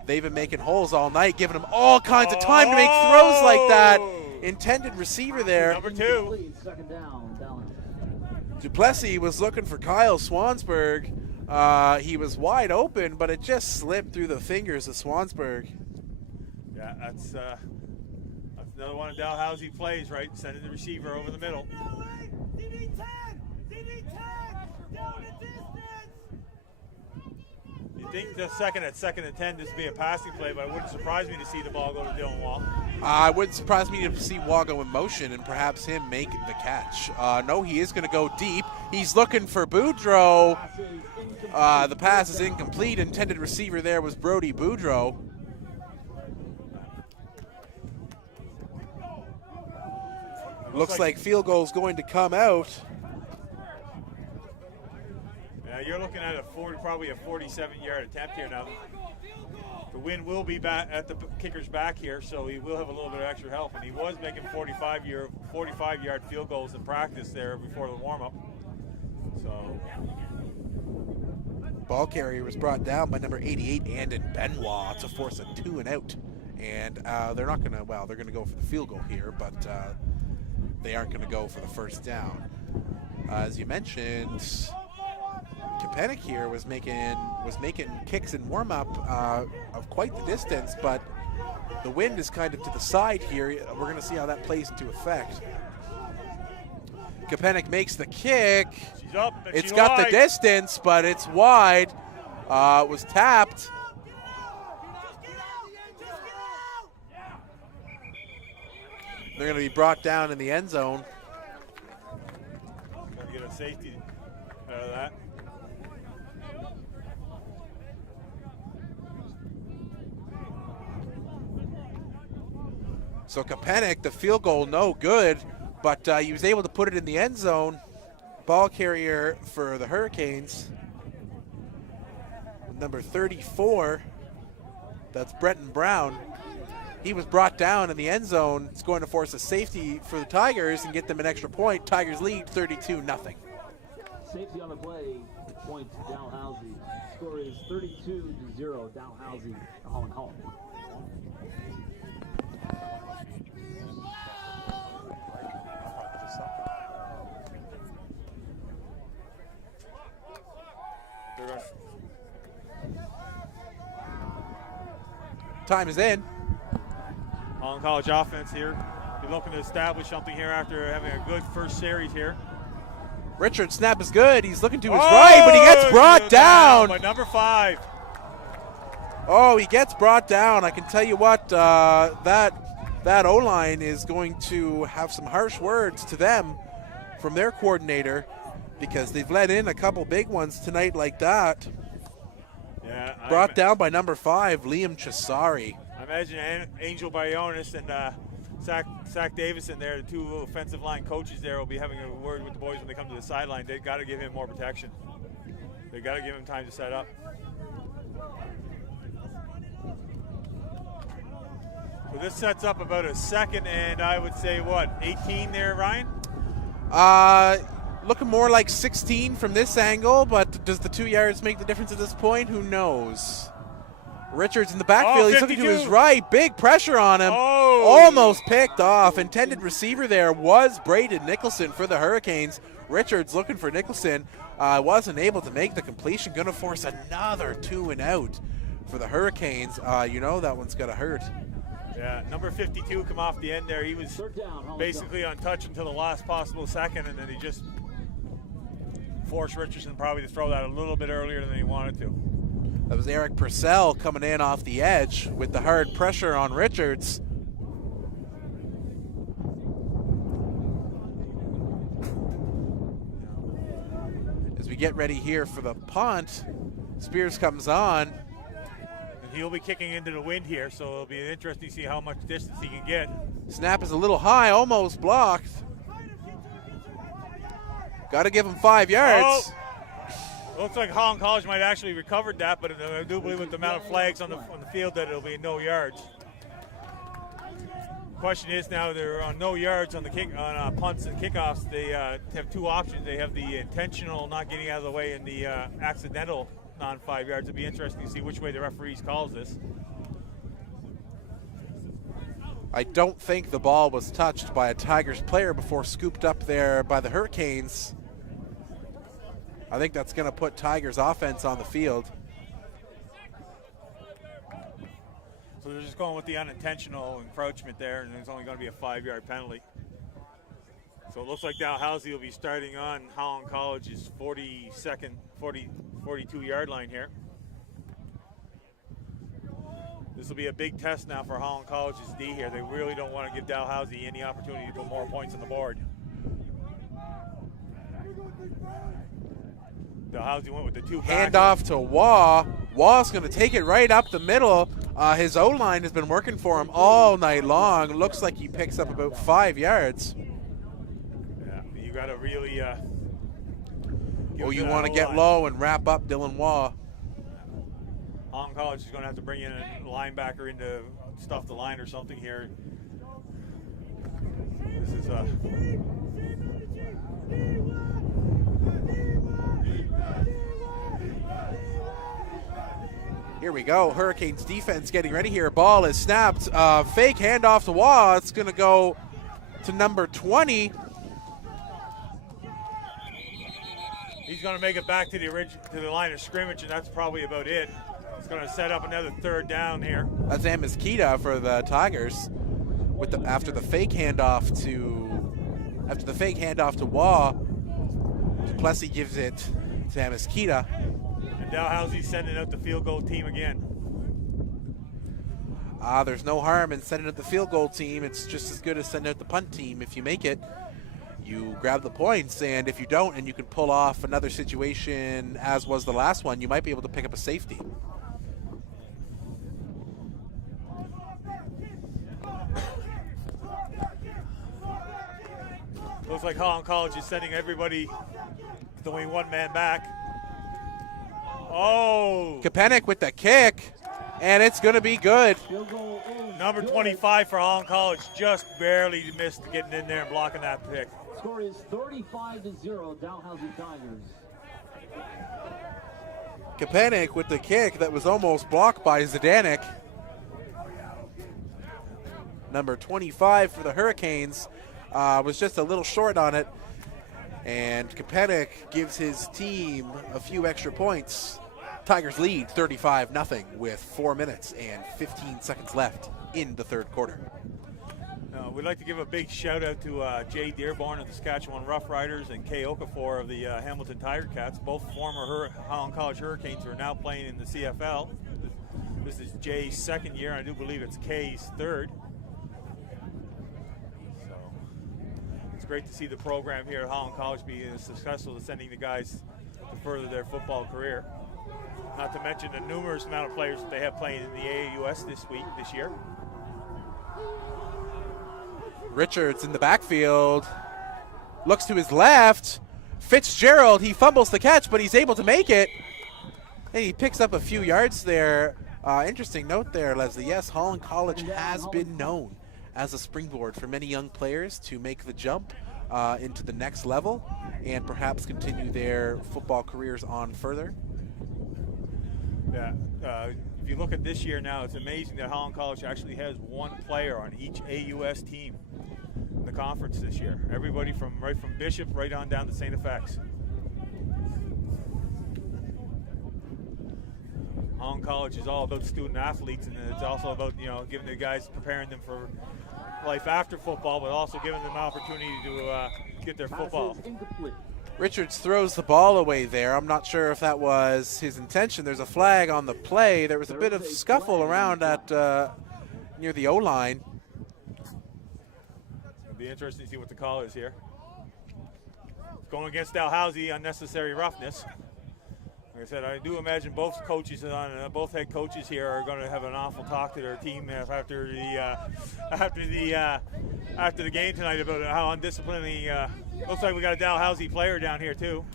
They've been making holes all night, giving them all kinds of time to make throws like that. Intended receiver there. Number 2. Second down, Dalhousie. Duplessis was looking for Kyle Swansburg. He was wide open, but it just slipped through the fingers of Swansburg. Yeah, that's another one of Dalhousie plays, right? Sending the receiver over the middle. You think the second and 10 this would be a passing play, but it wouldn't surprise me to see the ball go to Dylan Wall. It wouldn't surprise me to see Waugh go in motion and perhaps him make the catch. No, he is going to go deep. He's looking for Boudreaux. The pass is incomplete. Intended receiver there was Brody Boudreaux. Looks like field goal's going to come out. Yeah, you're looking at probably a 47-yard attempt here now. The wind will be back at the kicker's back here, so he will have a little bit of extra help. And he was making 45-yard field goals in practice there before the warm-up. So, ball carrier was brought down by number 88, Andon Benoit, to force a 2-and-out. And they're not going to, well, they're going to go for the field goal here, but they aren't going to go for the first down. As you mentioned, Kapanik here was making kicks in warm-up of quite the distance, but the wind is kind of to the side here. We're going to see how that plays into effect. Kapanik makes the kick. She's up. It's got the distance, but it's wide. It was tapped. They're going to be brought down in the end zone. safety out of that. So Kapanik, the field goal, no good, but he was able to put it in the end zone. Ball carrier for the Hurricanes, number 34, that's Brenton Brown. He was brought down in the end zone. It's going to force a safety for the Tigers and get them an extra point. Tigers lead 32-0. Safety on the play, point Dalhousie. Score is 32-0, Dalhousie, Holland Hall. Time is in. Holland College offense here. Be looking to establish something here after having a good first series here. Richard snap is good. He's looking to his right, but he gets brought down by number 5. Oh, he gets brought down. I can tell you what, that O-line is going to have some harsh words to them from their coordinator, because they've let in a couple big ones tonight like that. Yeah, brought down by number 5, Liam Chisari. I imagine Angel Bayonis and Zach Davison there, the 2 offensive line coaches there, will be having a word with the boys when they come to the sideline. They've got to give him more protection. They've got to give him time to set up. So this sets up about a 2nd and I would say, what, 18 there, Ryan? Looking more like 16 from this angle, but does the 2 yards make the difference at this point? Who knows? Richards in the backfield. He's looking to his right. Big pressure on him. Almost picked off. Intended receiver there was Braden Nicholson for the Hurricanes. Richards looking for Nicholson. Wasn't able to make the completion. Going to force another 2 and out for the Hurricanes. You know that one's going to hurt. Yeah, number 52 come off the end there. He was basically untouched until the last possible second, and then he just forced Richardson probably to throw that a little bit earlier than he wanted to. That was Eric Purcell coming in off the edge with the hard pressure on Richards. As we get ready here for the punt, Spears comes on. And he'll be kicking into the wind here, so it'll be interesting to see how much distance he can get. Snap is a little high, almost blocked. Got to give him 5 yards. Looks like Holland College might actually recovered that, but I do believe with the amount of flags on the field that it'll be no yards. Question is now they're on no yards on the punts and kickoffs. They have 2 options. They have the intentional not getting out of the way and the accidental non-5 yards. It'll be interesting to see which way the referees calls this. I don't think the ball was touched by a Tigers player before scooped up there by the Hurricanes. I think that's going to put Tigers offense on the field. So they're just going with the unintentional encroachment there, and there's only going to be a 5-yard penalty. So it looks like Dalhousie will be starting on Holland College's 42-yard line here. This will be a big test now for Holland College's D here. They really don't want to give Dalhousie any opportunity to put more points on the board. Dalhousie went with the 2 backs. Handoff to Waugh. Waugh's going to take it right up the middle. His O-line has been working for him all night long. Looks like he picks up about 5 yards. Yeah, you got to really you want to get low and wrap up Dylan Waugh. Holland College is going to have to bring in a linebacker in to stuff the line or something here. This is Here we go. Hurricanes defense getting ready here. Ball is snapped. Fake handoff to Waugh. It's going to go to number 20. He's going to make it back to the line of scrimmage, and that's probably about it. It's going to set up another 3rd down here. That's Amos Kita for the Tigers. After the fake handoff to Waugh, Duplessis gives it to Amos Kita. And Dalhousie's sending out the field goal team again. There's no harm in sending out the field goal team. It's just as good as sending out the punt team if you make it. you grab the points, and if you don't and you can pull off another situation as was the last one, you might be able to pick up a safety. Looks like Holland College is sending everybody with only one man back. Oh! Kapanik with the kick, and it's going to be good. Field goal is Number good. 25 for Holland College just barely missed getting in there and blocking that pick. Score is 35-0, Dalhousie Tigers. Kapanik with the kick that was almost blocked by Zdanek. Number 25 for the Hurricanes was just a little short on it. And Kapanik gives his team a few extra points. Tigers lead 35-0 with 4 minutes and 15 seconds left in the third quarter. We'd like to give a big shout out to Jay Dearborn of the Saskatchewan Rough Riders and Kay Okafor of the Hamilton Tiger Cats, both former Holland College Hurricanes who are now playing in the CFL. This is Jay's second year, and I do believe it's Kay's third. So it's great to see the program here at Holland College be successful in sending the guys to further their football career. Not to mention the numerous amount of players that they have playing in the AAUS this year. Richards in the backfield, looks to his left. Fitzgerald, he fumbles the catch, but he's able to make it. And he picks up a few yards there. Interesting note there, Leslie. Yes, Holland College has been known as a springboard for many young players to make the jump into the next level and perhaps continue their football careers on further. Yeah, if you look at this year now, it's amazing that Holland College actually has one player on each AUS team in the conference this year. Everybody right from Bishop right on down to St. FX. Holland College is all about student athletes, and it's also about giving the guys, preparing them for life after football, but also giving them an opportunity to get their football. Richards throws the ball away there. I'm not sure if that was his intention. There's a flag on the play. There was a bit of scuffle around at near the O-line. It'll be interesting to see what the call is here. Going against Dalhousie, unnecessary roughness. Like I said, I do imagine both head coaches here are going to have an awful talk to their team after the game tonight about how undisciplined. Looks like we got a Dalhousie player down here too.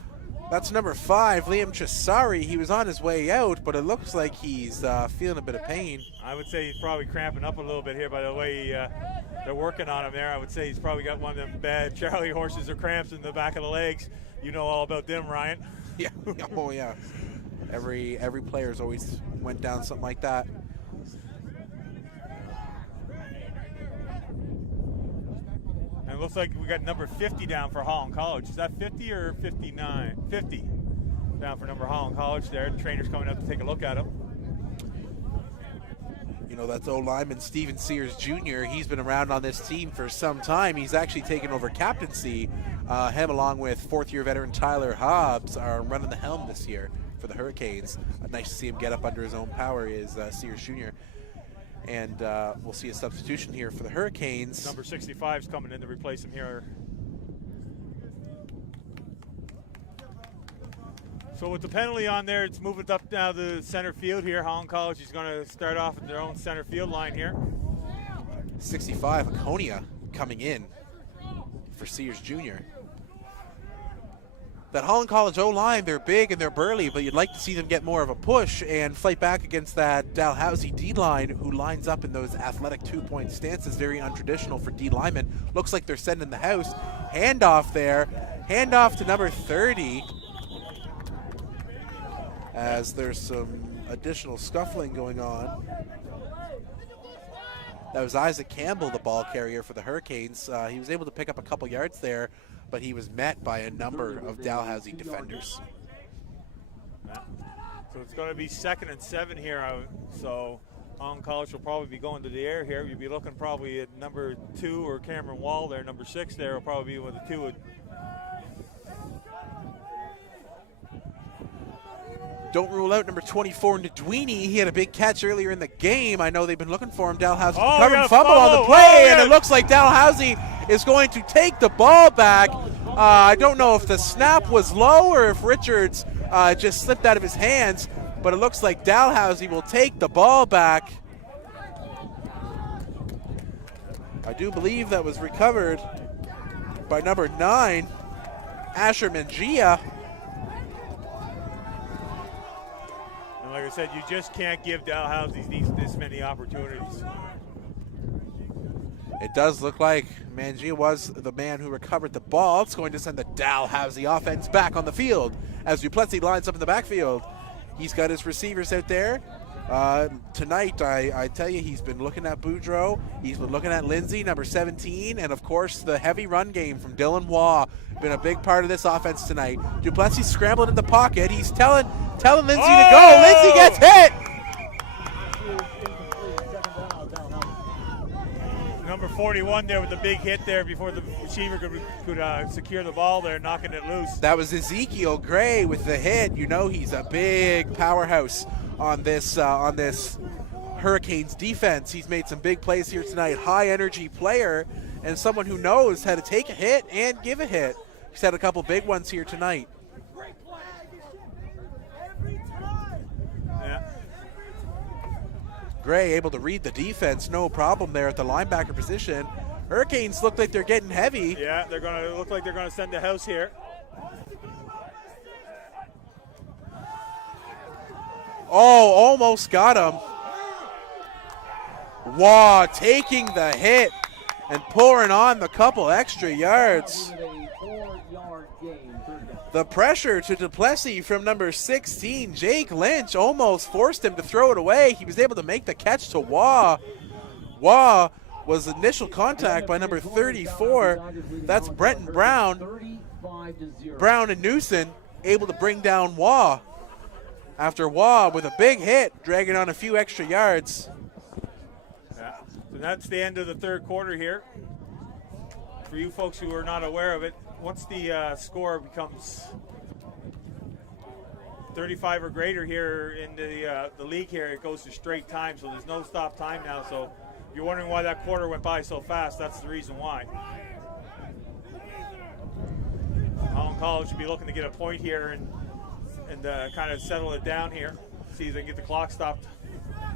That's number 5, Liam Chisari. He was on his way out, but it looks like he's feeling a bit of pain. I would say he's probably cramping up a little bit here by the way they're working on him there. I would say he's probably got one of them bad Charlie horses or cramps in the back of the legs. You know all about them, Ryan. Yeah. Oh yeah. Every player's always went down something like that. And it looks like we got number 50 down for Holland College. Is that 50 or 59? 50 down for number Holland College there. The trainer's coming up to take a look at him. You know, that's O-lineman Steven Sears Jr. He's been around on this team for some time. He's actually taken over captaincy. Him along with fourth-year veteran Tyler Hobbs are running the helm this year for the Hurricanes. Nice to see him get up under his own power is Sears Jr. And we'll see a substitution here for the Hurricanes. Number 65 is coming in to replace him here. So with the penalty on there, it's moving up now to center field here. Holland College is going to start off at their own center field line here. 65, Aconia coming in for Sears Jr. That Holland College O-line, they're big and they're burly, but you'd like to see them get more of a push and fight back against that Dalhousie D-line who lines up in those athletic two-point stances, very untraditional for D linemen. Looks like they're sending the house. Handoff there. Handoff to number 30 as there's some additional scuffling going on. That was Isaac Campbell, the ball carrier for the Hurricanes. He was able to pick up a couple yards there, but he was met by a number of Dalhousie defenders. So it's going to be 2nd and 7 here. So Holland College will probably be going to the air here. You'll be looking probably at number 2 or Cameron Wall there. Number 6 there will probably be with the 2. Don't rule out number 24, Ndwini. He had a big catch earlier in the game. I know they've been looking for him. Dalhousie recovering fumble on the play, and it looks like Dalhousie is going to take the ball back. I don't know if the snap was low or if Richards just slipped out of his hands, but it looks like Dalhousie will take the ball back. I do believe that was recovered by number 9, Asher Mangia. And like I said, you just can't give Dalhousie this many opportunities. It does look like Mangia was the man who recovered the ball. It's going to send the Dalhousie offense back on the field as Duplessis lines up in the backfield. He's got his receivers out there. Tonight, I tell you, he's been looking at Boudreaux. He's been looking at Lindsay, number 17, and of course the heavy run game from Dylan Waugh. Been a big part of this offense tonight. Duplessis scrambling in the pocket. He's telling Lindsay to go. Lindsay gets hit. Number 41 there with the big hit there before the receiver could secure the ball there, knocking it loose. That was Ezekiel Gray with the hit. You know he's a big powerhouse on this Hurricanes defense. He's made some big plays here tonight. High energy player and someone who knows how to take a hit and give a hit. He's had a couple big ones here tonight. Yeah. Gray able to read the defense, no problem there at the linebacker position. Hurricanes look like they're getting heavy. Yeah, they're going to look like they're going to send the house here. Oh, almost got him. Waugh taking the hit and pouring on the couple extra yards. The pressure to Duplessis from number 16, Jake Lynch, almost forced him to throw it away. He was able to make the catch to Waugh. Waugh was initial contact by number 34. That's Brenton Brown. Brown and Newson able to bring down Waugh. After Waugh with a big hit, dragging on a few extra yards. Yeah. So that's the end of the third quarter here. For you folks who are not aware of it, once the score becomes 35 or greater here in the league here, it goes to straight time, so there's no stop time now. So if you're wondering why that quarter went by so fast, that's the reason why. Holland College should be looking to get a point here and kind of settle it down here, see if they can get the clock stopped.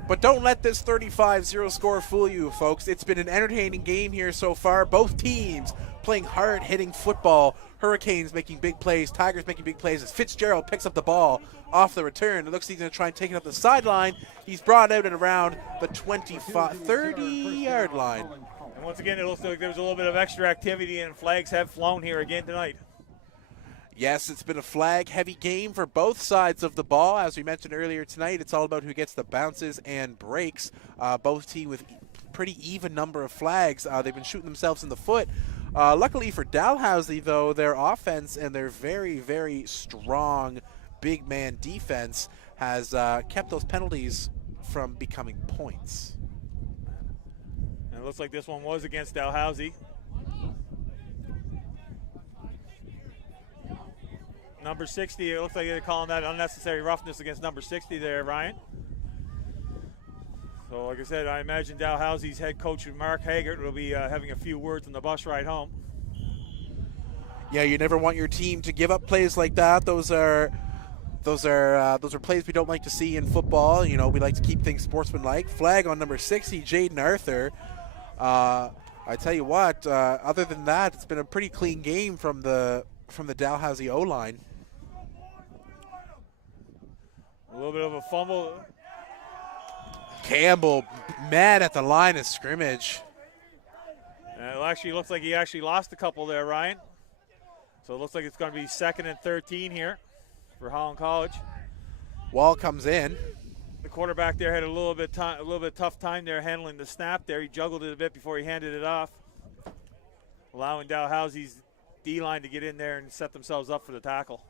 But don't let this 35-0 score fool you, folks. It's been an entertaining game here so far. Both teams playing hard-hitting football. Hurricanes making big plays. Tigers making big plays as Fitzgerald picks up the ball off the return. It looks like he's going to try and take it up the sideline. He's brought out at around the 30-yard line. And once again, it looks like there's a little bit of extra activity, and flags have flown here again tonight. Yes, it's been a flag-heavy game for both sides of the ball. As we mentioned earlier tonight, it's all about who gets the bounces and breaks. Both teams with pretty even number of flags. They've been shooting themselves in the foot. Luckily for Dalhousie, though, their offense and their very, very strong big man defense has kept those penalties from becoming points. And it looks like this one was against Dalhousie. Number 60, it looks like they're calling that unnecessary roughness against number 60 there, Ryan. So, like I said, I imagine Dalhousie's head coach, Mark Haggart, will be having a few words on the bus ride home. Yeah, you never want your team to give up plays like that. Those are plays we don't like to see in football. You know, we like to keep things sportsmanlike. Flag on number 60, Jaden Arthur. I tell you what, other than that, it's been a pretty clean game from the Dalhousie O-line. A little bit of a fumble. Campbell mad at the line of scrimmage. And it actually looks like he actually lost a couple there, Ryan. So it looks like it's going to be 2nd and 13 here for Holland College. Wall comes in. The quarterback there had a little bit tough time there handling the snap there. He juggled it a bit before he handed it off, allowing Dalhousie's D-line to get in there and set themselves up for the tackle.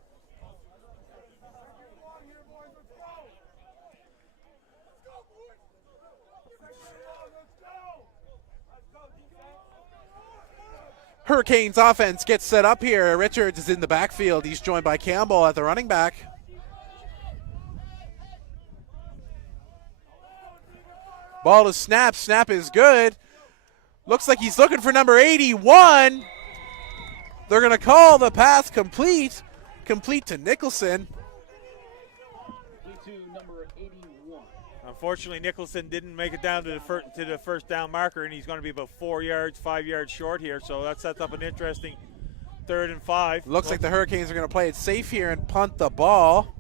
Hurricanes offense gets set up here. Richards is in the backfield. He's joined by Campbell at the running back. Ball is snapped. Snap is good. Looks like he's looking for number 81. They're going to call the pass complete. Complete to Nicholson. To number 81. Unfortunately, Nicholson didn't make it down to the first down marker, and he's going to be about 5 yards short here. So that sets up an interesting 3rd and 5. Looks like the Hurricanes are going to play it safe here and punt the ball.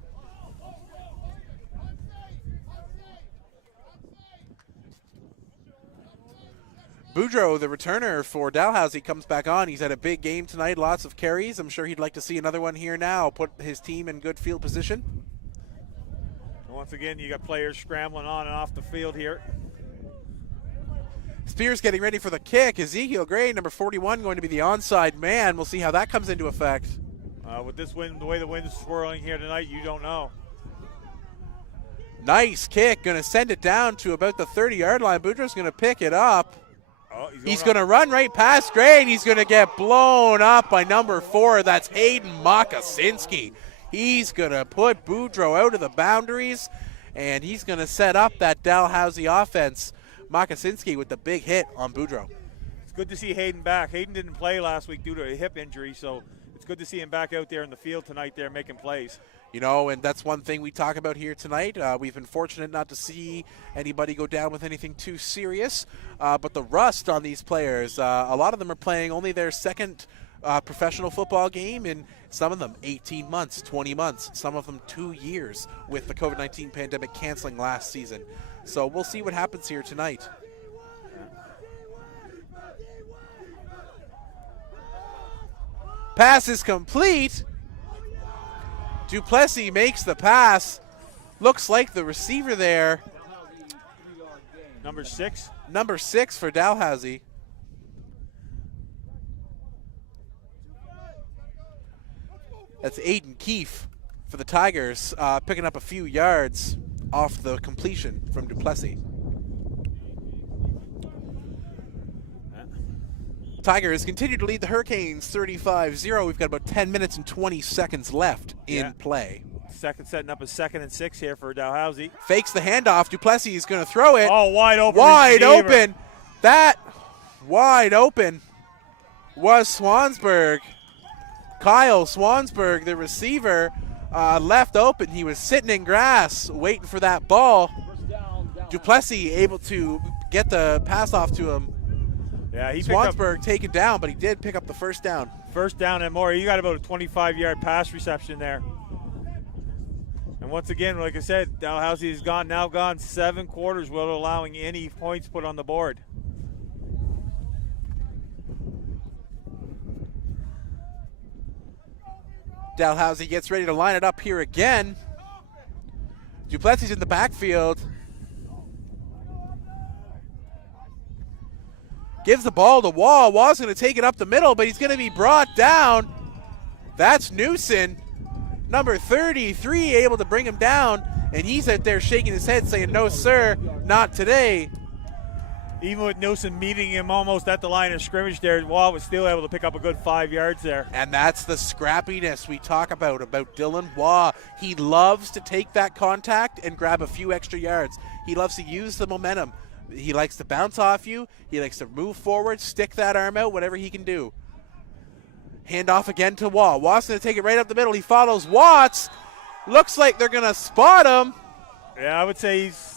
Boudreau, the returner for Dalhousie, comes back on. He's had a big game tonight, lots of carries. I'm sure he'd like to see another one here now, put his team in good field position. Once again, you got players scrambling on and off the field here. Spears getting ready for the kick. Ezekiel Gray, number 41, going to be the onside man. We'll see how that comes into effect. With this wind, the way the wind's swirling here tonight, you don't know. Nice kick, going to send it down to about the 30-yard line. Boudreau's going to pick it up. Oh, He's going to run right past Gray, and he's going to get blown up by number 4. That's Hayden Mokosinski. He's going to put Boudreau out of the boundaries, and he's going to set up that Dalhousie offense. Mokosinski with the big hit on Boudreau. It's good to see Hayden back. Hayden didn't play last week due to a hip injury, so it's good to see him back out there in the field tonight there making plays. You know, and that's one thing we talk about here tonight. We've been fortunate not to see anybody go down with anything too serious, but the rust on these players, a lot of them are playing only their second professional football game, and some of them 18 months, 20 months, some of them 2 years with the COVID-19 pandemic canceling last season. So we'll see what happens here tonight. Pass is complete. Duplessis makes the pass. Looks like the receiver there. Number 6. Number 6 for Dalhousie. That's Aiden Keefe for the Tigers, picking up a few yards off the completion from Duplessis. Tigers continue to lead the Hurricanes 35-0. We've got about 10 minutes and 20 seconds left in play. Setting up a 2nd and 6 here for Dalhousie. Fakes the handoff. Duplessis is going to throw it. Oh, wide open. Wide receiver. open. That wide open was Swansburg. Kyle Swansburg, the receiver, left open. He was sitting in grass waiting for that ball. Duplessis able to get the pass off to him. Yeah, he Swansburg taken down, but he did pick up the first down. First down and more. You got about a 25-yard pass reception there. And once again, like I said, Dalhousie has now gone 7 quarters without allowing any points put on the board. Dalhousie gets ready to line it up here again. Duplessis in the backfield. Gives the ball to Wall. Wall's going to take it up the middle, but he's going to be brought down. That's Newson, number 33, able to bring him down, and he's out there shaking his head saying, no, sir, not today. Even with Newson meeting him almost at the line of scrimmage there, Wall was still able to pick up a good 5 yards there. And that's the scrappiness we talk about Dylan Waugh. He loves to take that contact and grab a few extra yards. He loves to use the momentum. He likes to bounce off you. He likes to move forward, stick that arm out, whatever he can do. Hand off again to Waugh. Waugh's going to take it right up the middle. He follows Watts. Looks like they're going to spot him. Yeah, I would say he's...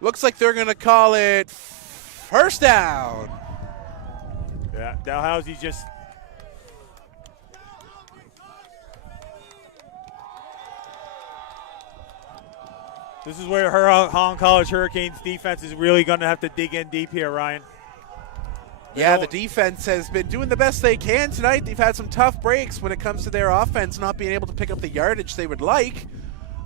Looks like they're going to call it first down. Yeah, Dalhousie just... This is where Holland College Hurricanes defense is really going to have to dig in deep here, Ryan. Yeah, the defense has been doing the best they can tonight. They've had some tough breaks when it comes to their offense not being able to pick up the yardage they would like,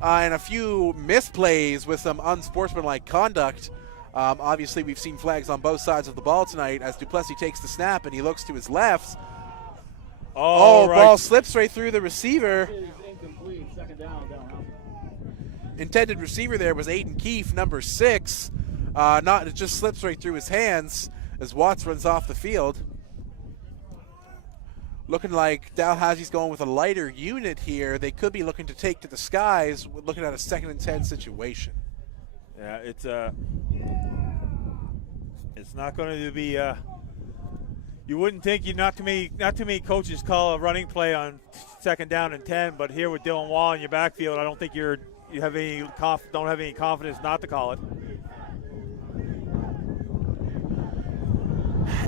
and a few misplays with some unsportsmanlike conduct. Obviously, we've seen flags on both sides of the ball tonight as Duplessis takes the snap and he looks to his left. Right. Ball slips right through the receiver. Incomplete. Second down. Intended receiver there was Aiden Keefe, number 6. It just slips right through his hands as Watts runs off the field. Looking like Dalhousie's going with a lighter unit here. They could be looking to take to the skies, looking at a 2nd and 10 situation. Yeah, it's It's not going to be. You wouldn't think not too many coaches call a running play on 2nd down and 10, but here with Dylan Wall in your backfield, I don't think don't have any confidence not to call it.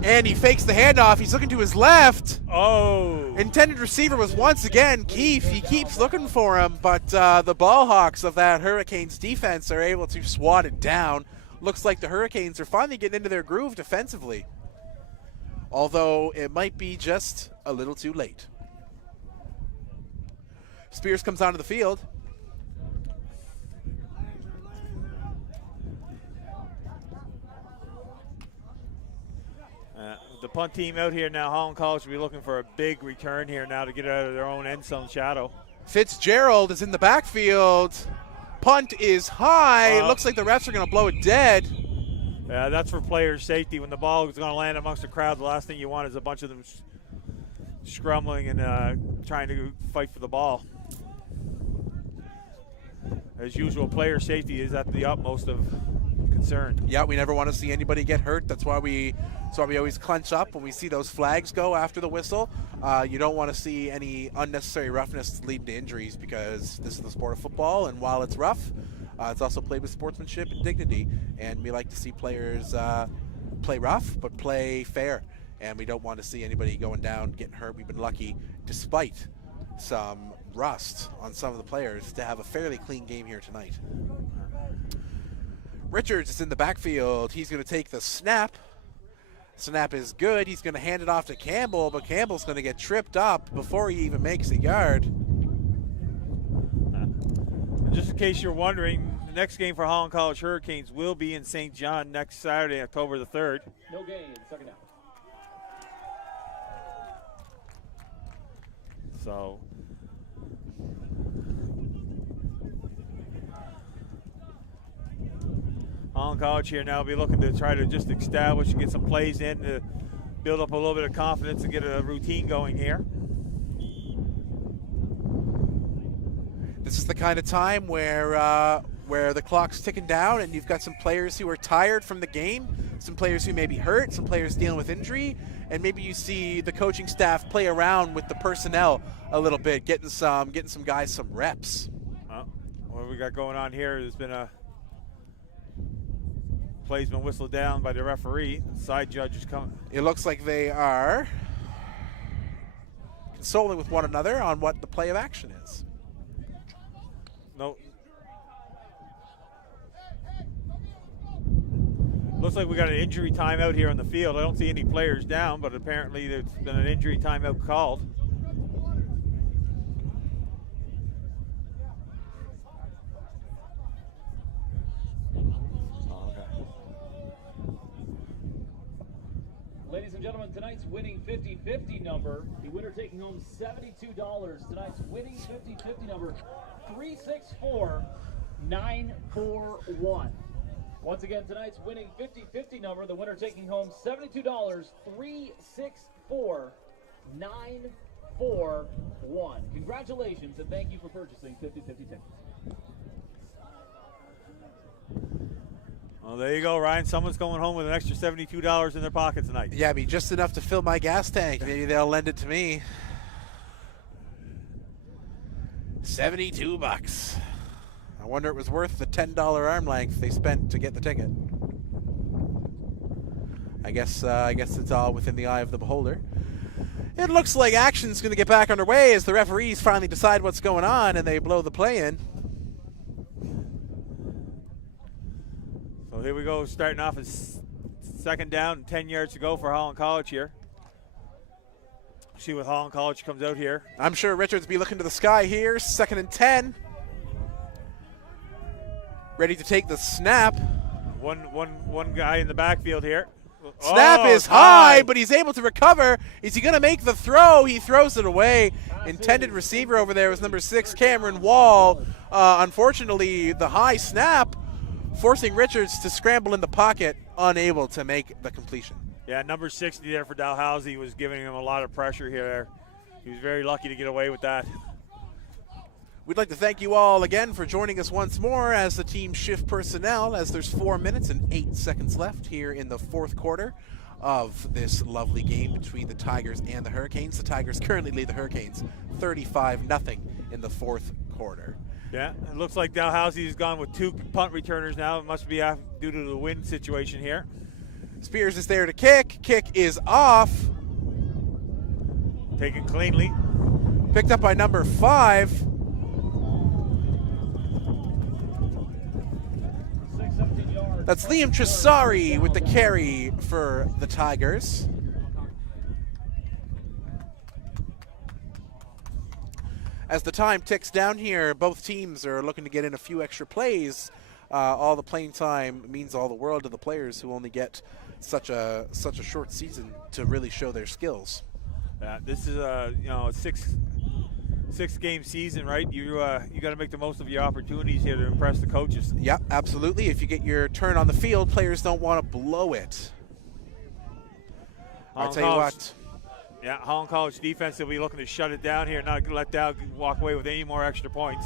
And he fakes the handoff. He's looking to his left. Oh. Intended receiver was once again Keefe. He keeps looking for him, but the ball hawks of that Hurricanes defense are able to swat it down. Looks like the Hurricanes are finally getting into their groove defensively, although it might be just a little too late. Spears comes onto the field. The punt team out here now, Holland College will be looking for a big return here now to get out of their own end zone shadow. Fitzgerald is in the backfield. Punt is high. Looks like the refs are going to blow it dead. Yeah, that's for player safety. When the ball is going to land amongst the crowd, the last thing you want is a bunch of them scrambling and trying to fight for the ball. As usual, player safety is at the utmost of concern. Yeah, we never want to see anybody get hurt. That's why we always clench up when we see those flags go after the whistle. You don't want to see any unnecessary roughness leading to injuries, because this is the sport of football, and while it's rough, it's also played with sportsmanship and dignity, and we like to see players play rough but play fair, and we don't want to see anybody going down, getting hurt. We've been lucky, despite some rust on some of the players, to have a fairly clean game here tonight. Richards is in the backfield. He's going to take the snap. Snap is good. He's going to hand it off to Campbell, but Campbell's going to get tripped up before he even makes a yard. Just in case you're wondering, the next game for Holland College Hurricanes will be in St. John next Saturday, October the 3rd. No gain, 2nd down. So Holland College here now will be looking to try to just establish and get some plays in to build up a little bit of confidence and get a routine going here. This is the kind of time where the clock's ticking down, and you've got some players who are tired from the game, some players who may be hurt, some players dealing with injury, and maybe you see the coaching staff play around with the personnel a little bit, getting some guys some reps. What we got going on here, there's been a play's been whistled down by the referee. Side judge is coming. It looks like they are consoling with one another on what the play of action is. No. Looks like we got an injury timeout here on the field. I don't see any players down, but apparently there's been an injury timeout called. Ladies and gentlemen, tonight's winning 50-50 number, the winner taking home $72. Tonight's winning 50-50 number, 364941. Once again, tonight's winning 50-50 number, the winner taking home $72, 364941. Congratulations and thank you for purchasing 50-50 tickets. Well, there you go, Ryan. Someone's going home with an extra $72 in their pocket tonight. Yeah, be just enough to fill my gas tank. Maybe they'll lend it to me. $72. I wonder it was worth the $10 arm length they spent to get the ticket. I guess it's all within the eye of the beholder. It looks like action's going to get back underway as the referees finally decide what's going on and they blow the play in. So here we go, starting off as 2nd down and 10 yards to go for Holland College here. See what Holland College comes out here. I'm sure Richards will be looking to the sky here. 2nd and 10. Ready to take the snap. One guy in the backfield here. Snap is high, but he's able to recover. Is he going to make the throw? He throws it away. Intended receiver over there was number 6, Cameron Wall. Unfortunately, the high snap forcing Richards to scramble in the pocket, unable to make the completion. Yeah, number 60 there for Dalhousie was giving him a lot of pressure here. He was very lucky to get away with that. We'd like to thank you all again for joining us once more as the team shift personnel, as there's 4 minutes and 8 seconds left here in the fourth quarter of this lovely game between the Tigers and the Hurricanes. The Tigers currently lead the Hurricanes 35-0 in the fourth quarter. Yeah, it looks like Dalhousie's gone with 2 punt returners now. It must be due to the wind situation here. Spears is there to kick. Kick is off. Taken cleanly. Picked up by number 5. That's Liam Tresari with the carry for the Tigers. As the time ticks down here, both teams are looking to get in a few extra plays. All the playing time means all the world to the players who only get such a short season to really show their skills. This is a six-game season, right? You got to make the most of your opportunities here to impress the coaches. Yeah, absolutely. If you get your turn on the field, players don't want to blow it. I'll tell you what. Yeah, Holland College defense will be looking to shut it down here, not let Dow walk away with any more extra points.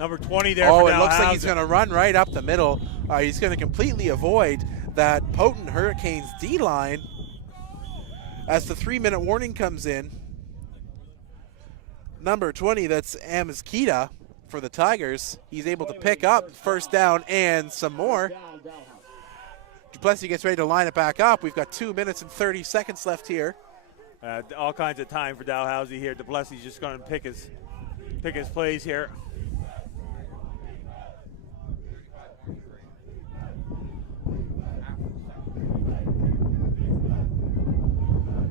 Number 20 there for it looks like he's Dalhousie. going to run right up the middle. He's going to completely avoid that potent Hurricanes D-line as the 3-minute warning comes in. Number 20, that's Amizkita for the Tigers. He's able to pick up first down and some more. Duplessis gets ready to line it back up. We've got 2 minutes and 30 seconds left here. All kinds of time for Dalhousie here. Duplessis just going to pick his plays here.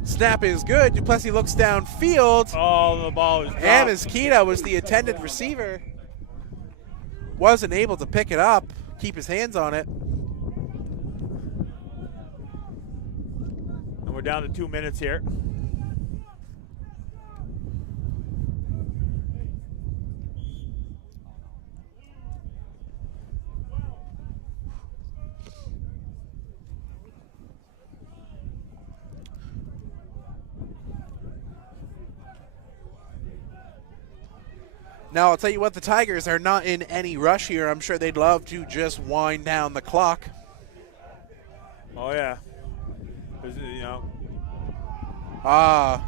Snap is good. Duplessis looks downfield. Oh, the ball is dropped. Amizkita was the intended receiver. Wasn't able to pick it up, keep his hands on it. And we're down to 2 minutes here. Now, I'll tell you what, the Tigers are not in any rush here. I'm sure they'd love to just wind down the clock. Oh, yeah.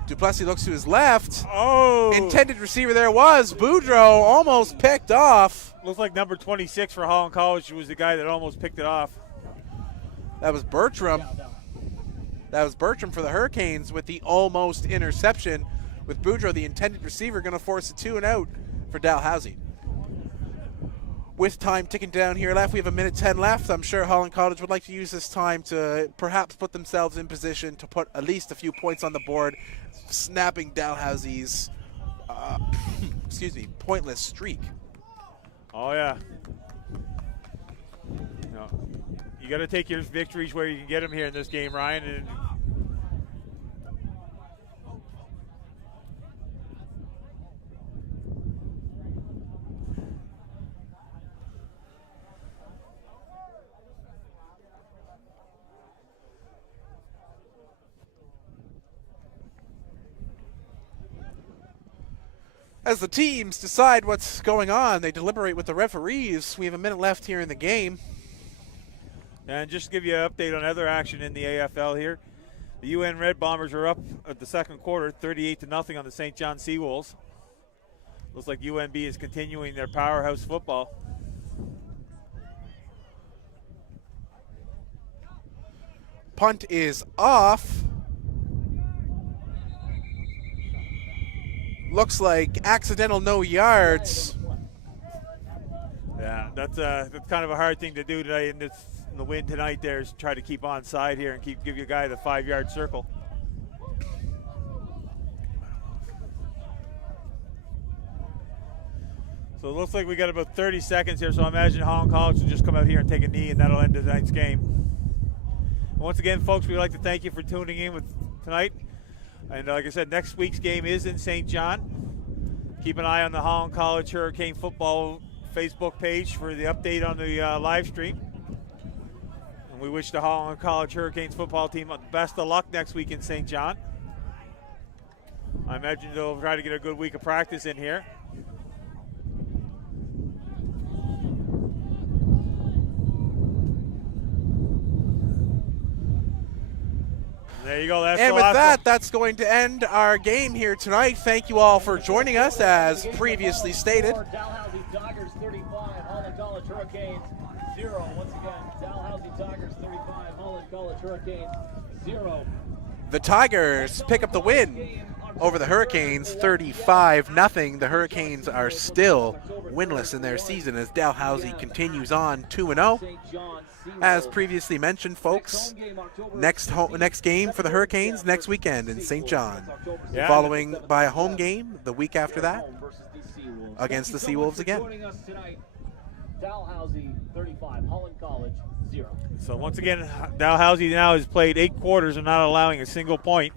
Duplessis looks to his left. Oh! Intended receiver there was Boudreaux, almost picked off. Looks like number 26 for Holland College was the guy that almost picked it off. That was Bertram. That was Bertram for the Hurricanes with the almost interception. With Boudreaux, the intended receiver, going to force a 2-and-out for Dalhousie. With time ticking down here left, we have 1:10 left. I'm sure Holland College would like to use this time to perhaps put themselves in position to put at least a few points on the board, snapping Dalhousie's pointless streak. Oh, yeah. You got to take your victories where you can get them here in this game, Ryan. And as the teams decide what's going on, they deliberate with the referees. We have 1 minute left here in the game. And just to give you an update on other action in the AFL here, the UN Red Bombers are up at the second quarter, 38-0 on the St. John Seawolves. Looks like UNB is continuing their powerhouse football. Punt is off. Looks like accidental no yards. Yeah, that's kind of a hard thing to do today in the wind tonight there, is try to keep onside here and give your guy the 5-yard circle. So it looks like we got about 30 seconds here, so I imagine Holland College will just come out here and take a knee, and that'll end tonight's game. And once again, folks, we'd like to thank you for tuning in with tonight. And like I said, next week's game is in St. John. Keep an eye on the Holland College Hurricane Football Facebook page for the update on the live stream. And we wish the Holland College Hurricanes football team the best of luck next week in St. John. I imagine they'll try to get a good week of practice in here. There you go. That's And the with last that, one. that's going to end our game here tonight. Thank you all for joining us, as previously stated. Dalhousie Tigers 35, Holland College Hurricanes 0. Once again, Dalhousie Tigers 35, Holland College Hurricanes 0. The Tigers pick up the win over the Hurricanes, 35-0. The Hurricanes are still winless in their season as Dalhousie continues on 2-0. As previously mentioned, folks, next game for the Hurricanes next weekend in St. John, following by a home game the week after that against the Seawolves again. Dalhousie 35, Holland College 0. So once again, Dalhousie now has played 8 quarters and not allowing a single point.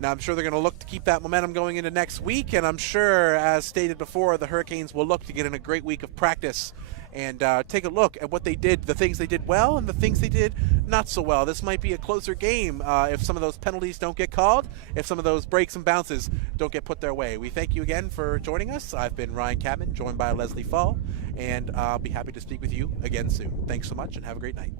Now, I'm sure they're going to look to keep that momentum going into next week, and I'm sure, as stated before, the Hurricanes will look to get in a great week of practice and take a look at what they did, the things they did well and the things they did not so well. This might be a closer game if some of those penalties don't get called, if some of those breaks and bounces don't get put their way. We thank you again for joining us. I've been Ryan Catman, joined by Leslie Fall, and I'll be happy to speak with you again soon. Thanks so much, and have a great night.